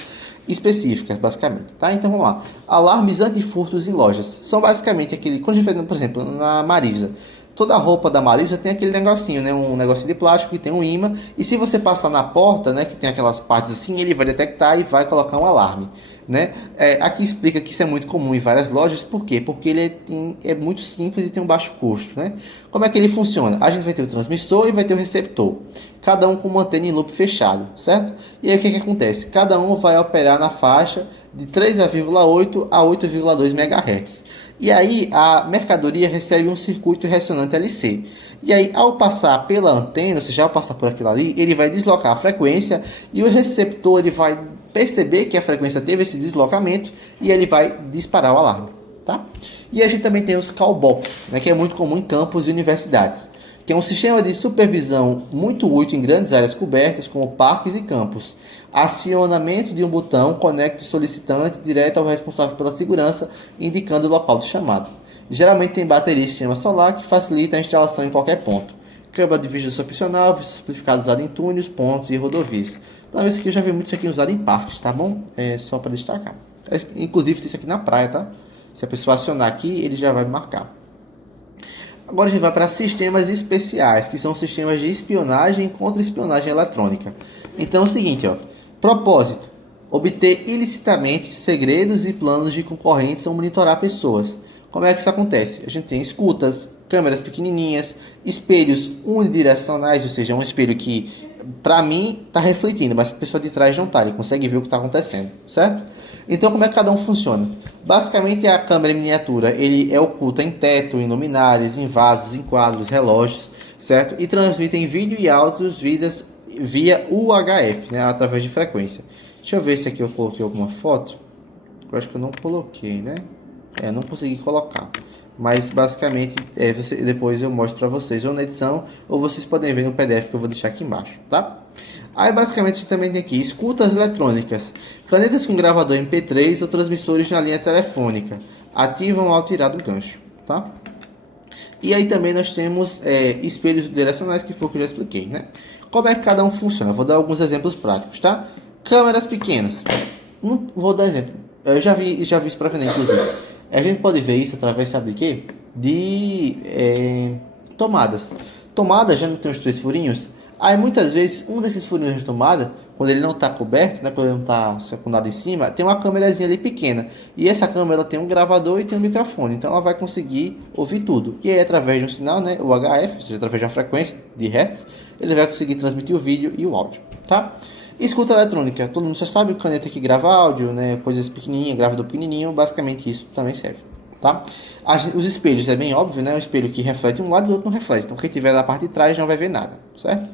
específicas, basicamente, tá? Então vamos lá. Alarmes antifurtos em lojas. São basicamente aquele, quando a gente vê, por exemplo, na Marisa, toda a roupa da Marisa tem aquele negocinho, né? Um negocinho de plástico que tem um imã. E se você passar na porta, né? Que tem aquelas partes assim, ele vai detectar e vai colocar um alarme, né? Aqui explica que isso é muito comum em várias lojas. Por quê? Porque ele é muito simples e tem um baixo custo, né? Como é que ele funciona? A gente vai ter o transmissor e vai ter o receptor. Cada um com uma antena em loop fechado, certo? E aí o que acontece? Cada um vai operar na faixa de 3,8 a 8,2 MHz. E aí a mercadoria recebe um circuito ressonante LC. E aí ao passar pela antena, ou seja, ao passar por aquilo ali, ele vai deslocar a frequência e o receptor ele vai perceber que a frequência teve esse deslocamento e ele vai disparar o alarme, tá? E a gente também tem os callbox, né, que é muito comum em campos e universidades, que é um sistema de supervisão muito útil em grandes áreas cobertas, como parques e campos. Acionamento de um botão conecta o solicitante direto ao responsável pela segurança, indicando o local do chamado. Geralmente tem bateria e sistema solar, que facilita a instalação em qualquer ponto. Câmera de vigilância opcional, simplificado usado em túneis, pontos e rodovias. Então, esse aqui eu já vi muito isso aqui usado em parques, tá bom? É só para destacar. Inclusive tem isso aqui na praia, tá? Se a pessoa acionar aqui, ele já vai marcar. Agora a gente vai para sistemas especiais, que são sistemas de espionagem e contra-espionagem eletrônica. Então é o seguinte, ó. Propósito: obter ilicitamente segredos e planos de concorrentes ou monitorar pessoas. Como é que isso acontece? A gente tem escutas, câmeras pequenininhas, espelhos unidirecionais, ou seja, um espelho que para mim está refletindo, mas para a pessoa de trás não está, ele consegue ver o que está acontecendo, certo? Então como é que cada um funciona? Basicamente a câmera em miniatura, ele é oculta em teto, em luminárias, em vasos, em quadros, relógios, certo? E transmite em vídeo e áudios via UHF, né, através de frequência. Deixa eu ver se aqui eu coloquei alguma foto. Eu acho que eu não coloquei, né? Não consegui colocar. Mas basicamente depois eu mostro para vocês ou na edição, ou vocês podem ver no PDF que eu vou deixar aqui embaixo, tá? Aí basicamente a gente também tem aqui escutas eletrônicas, canetas com gravador MP3 ou transmissores na linha telefônica, ativam ao tirar do gancho, tá? E aí também nós temos espelhos direcionais, que foi o que eu já expliquei, né? Como é que cada um funciona? Eu vou dar alguns exemplos práticos, tá? Câmeras pequenas. Vou dar exemplo. Eu já vi isso para vender, inclusive. A gente pode ver isso através, sabe de quê? De tomadas. Tomada já não tem os 3 furinhos. Aí muitas vezes um desses furinhos de tomada quando ele não está coberto, né, quando ele não está secundado em cima, tem uma câmerazinha ali pequena. E essa câmera ela tem um gravador e tem um microfone, então ela vai conseguir ouvir tudo. E aí, através de um sinal, né, o HF, ou seja, através de uma frequência de hertz, ele vai conseguir transmitir o vídeo e o áudio, tá? Escuta eletrônica, todo mundo já sabe, o caneta que grava áudio, né, coisas pequenininhas, gravador pequenininho, basicamente isso também serve, tá? Os espelhos é bem óbvio, né, um espelho que reflete um lado e o outro não reflete, então quem estiver na parte de trás não vai ver nada, certo?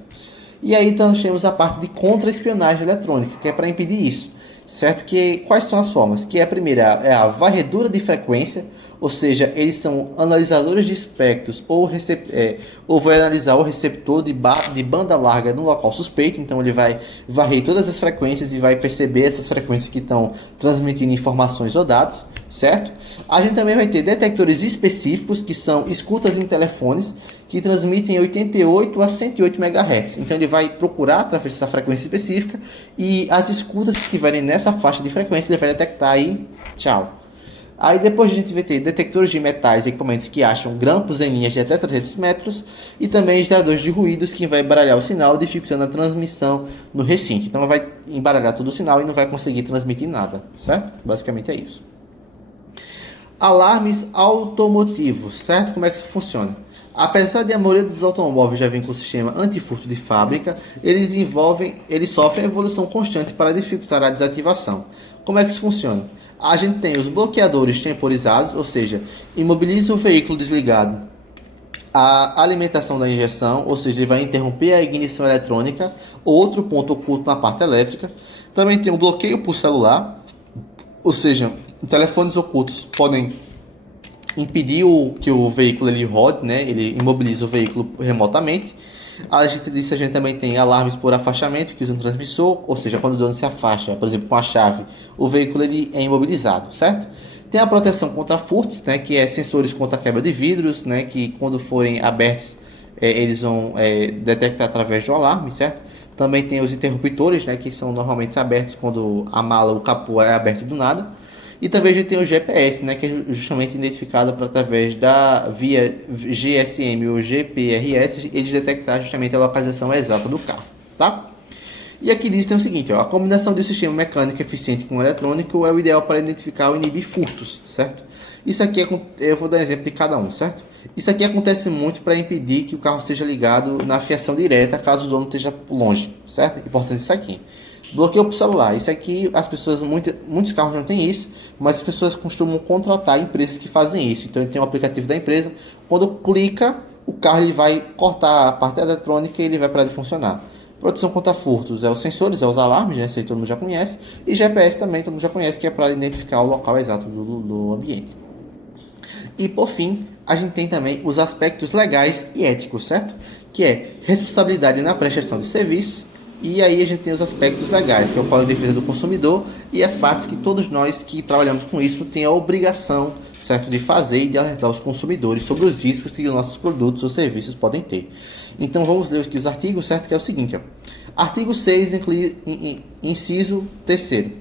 E aí então nós temos a parte de contra-espionagem eletrônica, que é para impedir isso, certo? Que quais são as formas? Que a primeira é a varredura de frequência, ou seja, eles são analisadores de espectros ou vai analisar o receptor de banda larga no local suspeito, então ele vai varrer todas as frequências e vai perceber essas frequências que estão transmitindo informações ou dados, certo? A gente também vai ter detectores específicos, que são escutas em telefones, que transmitem 88 a 108 MHz. Então ele vai procurar através dessa frequência específica e as escutas que estiverem nessa faixa de frequência ele vai detectar e tchau. Aí depois a gente vai ter detectores de metais, equipamentos que acham grampos em linhas de até 300 metros e também geradores de ruídos que vai embaralhar o sinal, dificultando a transmissão no recinto. Então vai embaralhar todo o sinal e não vai conseguir transmitir nada, certo? Basicamente é isso. Alarmes automotivos, certo? Como é que isso funciona? Apesar de a maioria dos automóveis já vir com o sistema antifurto de fábrica, eles sofrem evolução constante para dificultar a desativação. Como é que isso funciona? A gente tem os bloqueadores temporizados, ou seja, imobiliza o veículo desligado a alimentação da injeção, ou seja, ele vai interromper a ignição eletrônica, outro ponto oculto na parte elétrica. Também tem o bloqueio por celular, ou seja, telefones ocultos podem impedir que o veículo ele rode, né? Ele imobiliza o veículo remotamente. A gente também tem alarmes por afastamento que usam transmissor, ou seja, quando o dono se afasta, por exemplo, com a chave, o veículo ele é imobilizado, certo? Tem a proteção contra furtos, né, que é sensores contra a quebra de vidros, né, que quando forem abertos eles vão detectar através do alarme, certo? Também tem os interruptores, né, que são normalmente abertos quando a mala, o capô é aberto do nada. E também a gente tem o GPS, né, que é justamente identificado através da via GSM ou GPRS, eles detectar justamente a localização exata do carro, tá? E aqui diz tem o seguinte, ó, a combinação de um sistema mecânico eficiente com eletrônico é o ideal para identificar ou inibir furtos, certo? Isso aqui eu vou dar um exemplo de cada um, certo? Isso aqui acontece muito para impedir que o carro seja ligado na fiação direta, caso o dono esteja longe, certo? Importante isso aqui. Bloqueio por celular. Isso aqui, as pessoas, muitos carros não tem isso, mas as pessoas costumam contratar empresas que fazem isso. Então, ele tem um aplicativo da empresa. Quando clica, o carro ele vai cortar a parte eletrônica e ele vai parar de funcionar. Proteção contra furtos é os sensores, é os alarmes, né? Isso aí todo mundo já conhece. E GPS também todo mundo já conhece, que é para identificar o local exato do ambiente. E, por fim, a gente tem também os aspectos legais e éticos, certo? Que é responsabilidade na prestação de serviços. E aí a gente tem os aspectos legais, que é o Código de Defesa do Consumidor e as partes que todos nós que trabalhamos com isso tem a obrigação, certo, de fazer e de alertar os consumidores sobre os riscos que os nossos produtos ou serviços podem ter. Então vamos ler aqui os artigos, certo, que é o seguinte, ó. Artigo 6, inciso 3º.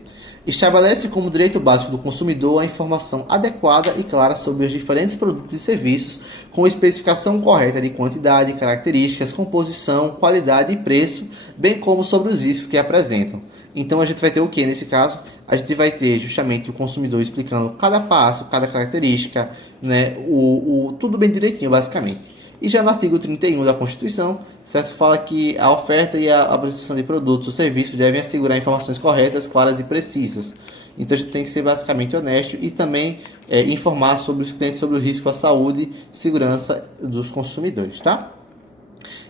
Estabelece como direito básico do consumidor a informação adequada e clara sobre os diferentes produtos e serviços, com especificação correta de quantidade, características, composição, qualidade e preço, bem como sobre os riscos que apresentam. Então a gente vai ter o que nesse caso? A gente vai ter justamente o consumidor explicando cada passo, cada característica, né? Tudo bem direitinho, basicamente. E já no artigo 31 da Constituição, certo, fala que a oferta e a prestação de produtos ou serviços devem assegurar informações corretas, claras e precisas. Então a gente tem que ser basicamente honesto e também informar sobre os clientes sobre o risco à saúde e segurança dos consumidores, tá?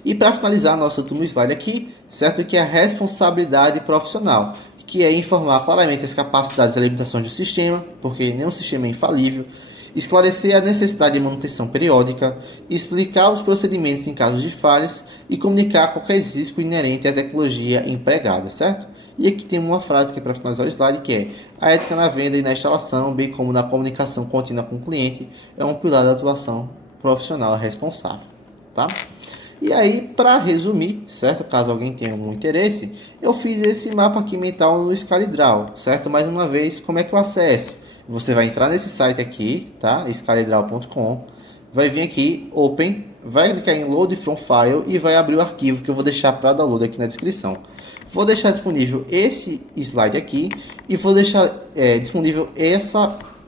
E para finalizar nosso último slide aqui, certo, que é a responsabilidade profissional, que é informar claramente as capacidades e limitações do sistema, porque nenhum sistema é infalível, esclarecer a necessidade de manutenção periódica, explicar os procedimentos em casos de falhas e comunicar qualquer risco inerente à tecnologia empregada, certo? E aqui tem uma frase que é para finalizar o slide, que é: a ética na venda e na instalação, bem como na comunicação contínua com o cliente, é um pilar da atuação profissional responsável, tá? E aí, para resumir, certo? Caso alguém tenha algum interesse, eu fiz esse mapa aqui mental no ScaleDraw, certo? Mais uma vez, como é que eu acesso? Você vai entrar nesse site aqui, tá? scaledraw.com, vai vir aqui, Open, vai clicar em Load from File e vai abrir o arquivo que eu vou deixar para download aqui na descrição. Vou deixar disponível esse slide aqui e vou deixar disponível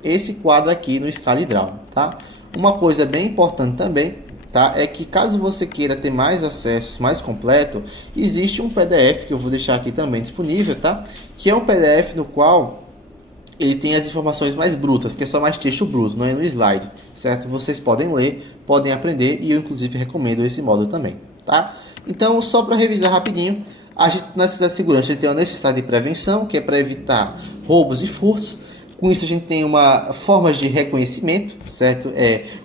esse quadro aqui no Escala Hidráulica, tá? Uma coisa bem importante também, tá, é que caso você queira ter mais acesso, mais completo, existe um PDF que eu vou deixar aqui também disponível, tá? Que é um PDF no qual ele tem as informações mais brutas, que é só mais texto bruto, não é no slide, certo? Vocês podem ler, podem aprender e eu inclusive recomendo esse módulo também, tá? Então, só para revisar rapidinho, a gente, na necessidade de segurança, a gente tem a necessidade de prevenção, que é para evitar roubos e furtos. Com isso, a gente tem uma forma de reconhecimento, certo?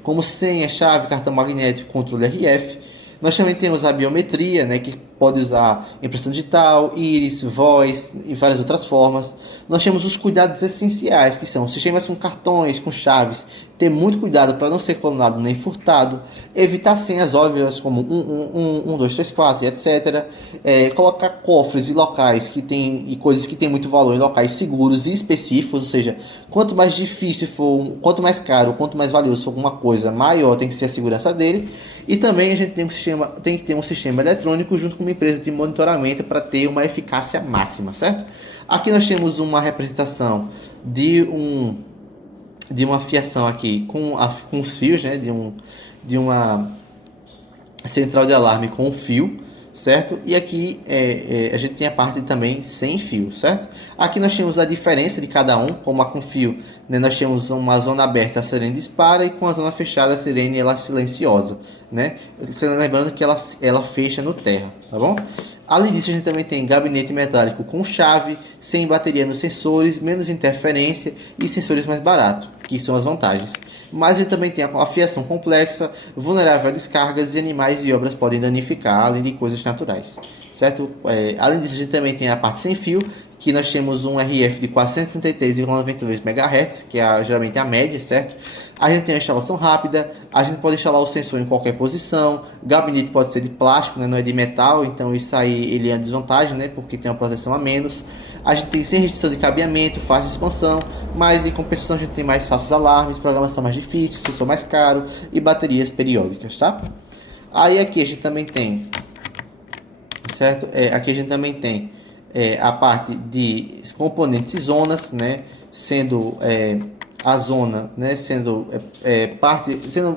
Como senha, chave, cartão magnético, controle RF. Nós também temos a biometria, né, que pode usar impressão digital, íris, voz e várias outras formas. Nós temos os cuidados essenciais, que são sistemas com cartões, com chaves, ter muito cuidado para não ser clonado nem furtado, evitar senhas óbvias como 1, 2, 3, 4 e etc. Colocar cofres e locais que tem, e coisas que têm muito valor em locais seguros e específicos, ou seja, quanto mais difícil for, quanto mais caro, quanto mais valioso for alguma coisa, maior tem que ser a segurança dele. E também a gente tem que ter um sistema eletrônico junto com uma empresa de monitoramento para ter uma eficácia máxima, certo? Aqui nós temos uma representação de uma fiação aqui com os fios, né? De uma central de alarme com fio, certo? E aqui a gente tem a parte também sem fio, certo? Aqui nós temos a diferença de cada um, como a com fio, né? Nós temos uma zona aberta, a sirene dispara, e com a zona fechada, a sirene ela é silenciosa, né? Lembrando que ela fecha no terra, tá bom? Além disso, a gente também tem gabinete metálico com chave, sem bateria nos sensores, menos interferência e sensores mais baratos, que são as vantagens. Mas a gente também tem a fiação complexa, vulnerável a descargas e animais e obras podem danificar, além de coisas naturais, certo? Além disso, a gente também tem a parte sem fio, que nós temos um RF de 433,92 MHz, que é geralmente a média, certo? A gente tem a instalação rápida, a gente pode instalar o sensor em qualquer posição, o gabinete pode ser de plástico, né, não é de metal, então isso aí ele é uma desvantagem, né, porque tem uma proteção a menos. A gente tem sem restrição de cabeamento, fácil expansão, mas em compensação a gente tem mais fáceis alarmes, programação mais difícil, sensor mais caro e baterias periódicas, tá? Aí aqui a gente também tem, certo? Aqui a gente também tem a parte de componentes e zonas, né, sendo a zona, né, sendo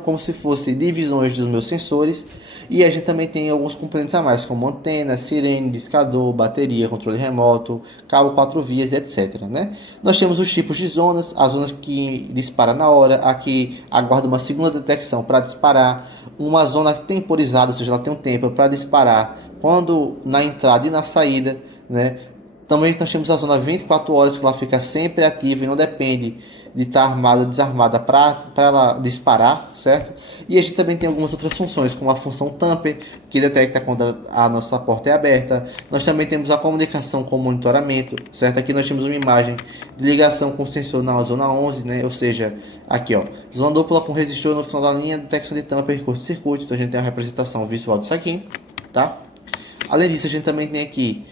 como se fosse divisões dos meus sensores, e a gente também tem alguns componentes a mais, como antena, sirene, discador, bateria, controle remoto, cabo 4 vias, etc, né? Nós temos os tipos de zonas, as zonas que dispara na hora, aqui aguarda uma segunda detecção para disparar, uma zona temporizada, ou seja, ela tem um tempo para disparar quando na entrada e na saída, né? Também nós temos a zona 24 horas, que ela fica sempre ativa e não depende de estar armada ou desarmada para ela disparar, certo? E a gente também tem algumas outras funções, como a função tamper, que detecta quando a nossa porta é aberta. Nós também temos a comunicação com o monitoramento, certo? Aqui nós temos uma imagem de ligação com o sensor na zona 11, né? Ou seja, aqui, ó, zona dupla com resistor no final da linha, detecção de tamper e curto-circuito. Então a gente tem a representação visual disso aqui, tá? Além disso, a gente também tem aqui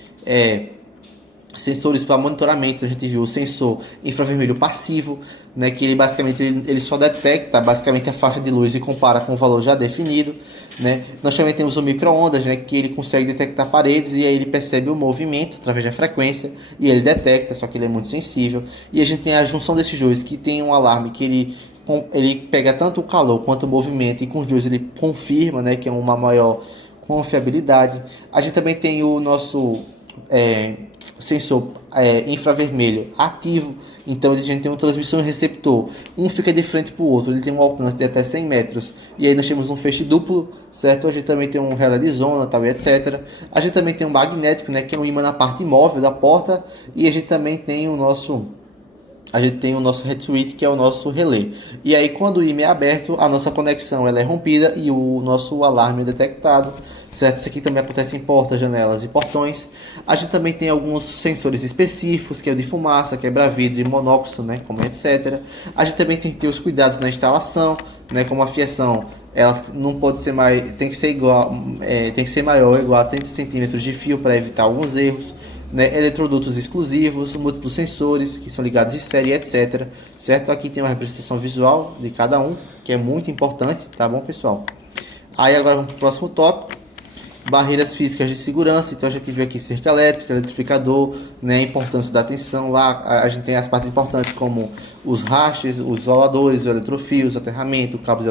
sensores para monitoramento. A gente viu o sensor infravermelho passivo, né, que ele basicamente ele só detecta basicamente a faixa de luz e compara com o valor já definido, né? Nós também temos o micro-ondas, né, que ele consegue detectar paredes e aí ele percebe o movimento através da frequência e ele detecta, só que ele é muito sensível. E a gente tem a junção desses dois, que tem um alarme que ele pega tanto o calor quanto o movimento, e com os dois ele confirma, né, que é uma maior confiabilidade. A gente também tem o nosso sensor infravermelho ativo, então a gente tem um transmissor e receptor, um fica de frente para o outro, ele tem um alcance de até 100 metros, e aí nós temos um feixe duplo, certo? A gente também tem um relé de zona, tal, etc. A gente também tem um magnético, né, que é um ímã na parte móvel da porta, e a gente também tem o nosso head switch, que é o nosso relé. E aí quando o ímã é aberto, a nossa conexão ela é rompida e o nosso alarme é detectado, certo? Isso aqui também acontece em portas, janelas e portões. A gente também tem alguns sensores específicos, que é o de fumaça, quebra-vidro e monóxido, né, como etc. A gente também tem que ter os cuidados na instalação, né, como a fiação, ela não pode ser mais, tem que ser igual, tem que ser maior ou igual a 30 centímetros de fio para evitar alguns erros, né, eletrodutos exclusivos, múltiplos sensores que são ligados em série, etc. Certo? Aqui tem uma representação visual de cada um, que é muito importante, tá bom, pessoal? Aí agora vamos para o próximo tópico, barreiras físicas de segurança. Então a gente viu aqui cerca elétrica, eletrificador, né, a importância da atenção. Lá a gente tem as partes importantes como os rastros, os isoladores, os eletrofios, aterramento, cabos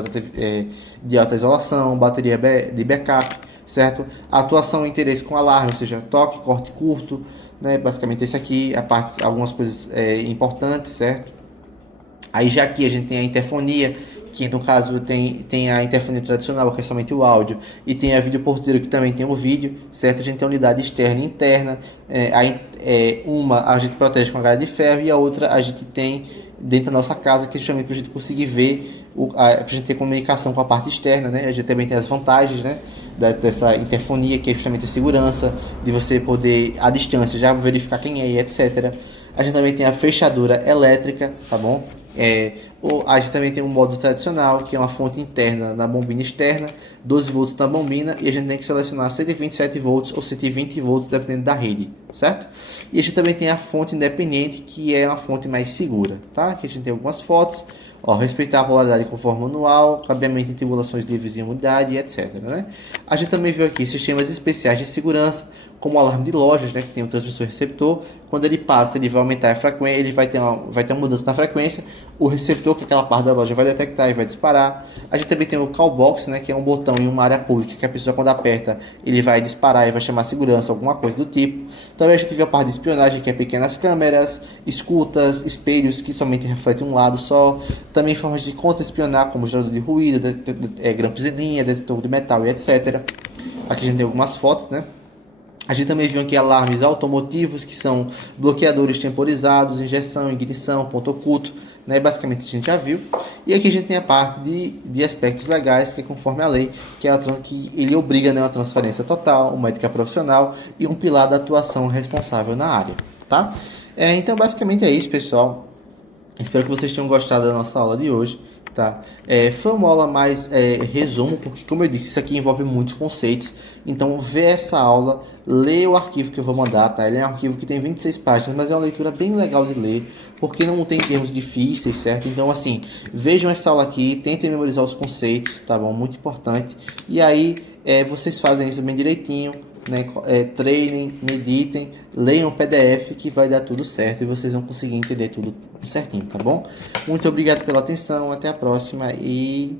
de alta isolação, bateria de backup, certo? A atuação e interesse com alarme, ou seja, toque, corte curto, né? Basicamente esse aqui, algumas coisas importantes, certo? Aí já aqui a gente tem a interfonia, que no caso tem a interfonia tradicional, que é somente o áudio, e tem a vídeo porteiro, que também tem o vídeo, certo? A gente tem a unidade externa e interna, uma a gente protege com a grade de ferro, e a outra a gente tem dentro da nossa casa, que é justamente para a gente conseguir ver, para a gente ter comunicação com a parte externa, né? A gente também tem as vantagens, né, dessa interfonia, que é justamente a segurança, de você poder, à distância, já verificar quem é e etc. A gente também tem a fechadura elétrica, tá bom? A gente também tem um modo tradicional, que é uma fonte interna na bombina externa, 12 volts na bombina, e a gente tem que selecionar 127 volts ou 120 volts, dependendo da rede, certo? E a gente também tem a fonte independente, que é uma fonte mais segura, tá? Aqui a gente tem algumas fotos. Respeitar a polaridade conforme manual, cabeamento em tubulações livres de umidade, etc. Né? A gente também viu aqui sistemas especiais de segurança, como o alarme de lojas, né, que tem um transmissor receptor. Quando ele passa, ele vai aumentar a frequência, ele vai ter uma mudança na frequência. O receptor, que é aquela parte da loja, vai detectar e vai disparar. A gente também tem o call box, né, que é um botão em uma área pública que a pessoa, quando aperta, ele vai disparar e vai chamar segurança, alguma coisa do tipo. Também a gente viu a parte de espionagem, que é pequenas câmeras, escutas, espelhos que somente refletem um lado só. Também formas de contra-espionar, como gerador de ruído, grampos de linha, detetor de metal e etc. Aqui a gente tem algumas fotos, né? A gente também viu aqui alarmes automotivos, que são bloqueadores temporizados, injeção, ignição, ponto oculto, né? Basicamente a gente já viu. E aqui a gente tem a parte de aspectos legais, que é conforme a lei, que ele obriga, né, uma transferência total, uma ética profissional e um pilar da atuação responsável na área, tá? Então basicamente é isso, pessoal. Espero que vocês tenham gostado da nossa aula de hoje, tá? Foi uma aula mais resumo, porque, como eu disse, isso aqui envolve muitos conceitos. Então, vê essa aula, lê o arquivo que eu vou mandar, tá? Ele é um arquivo que tem 26 páginas, mas é uma leitura bem legal de ler, porque não tem termos difíceis, certo? Então, assim, vejam essa aula aqui, tentem memorizar os conceitos, tá bom? Muito importante. E aí, vocês fazem isso bem direitinho, né? Treinem, meditem, leiam o PDF, que vai dar tudo certo e vocês vão conseguir entender tudo certinho, tá bom? Muito obrigado pela atenção, até a próxima e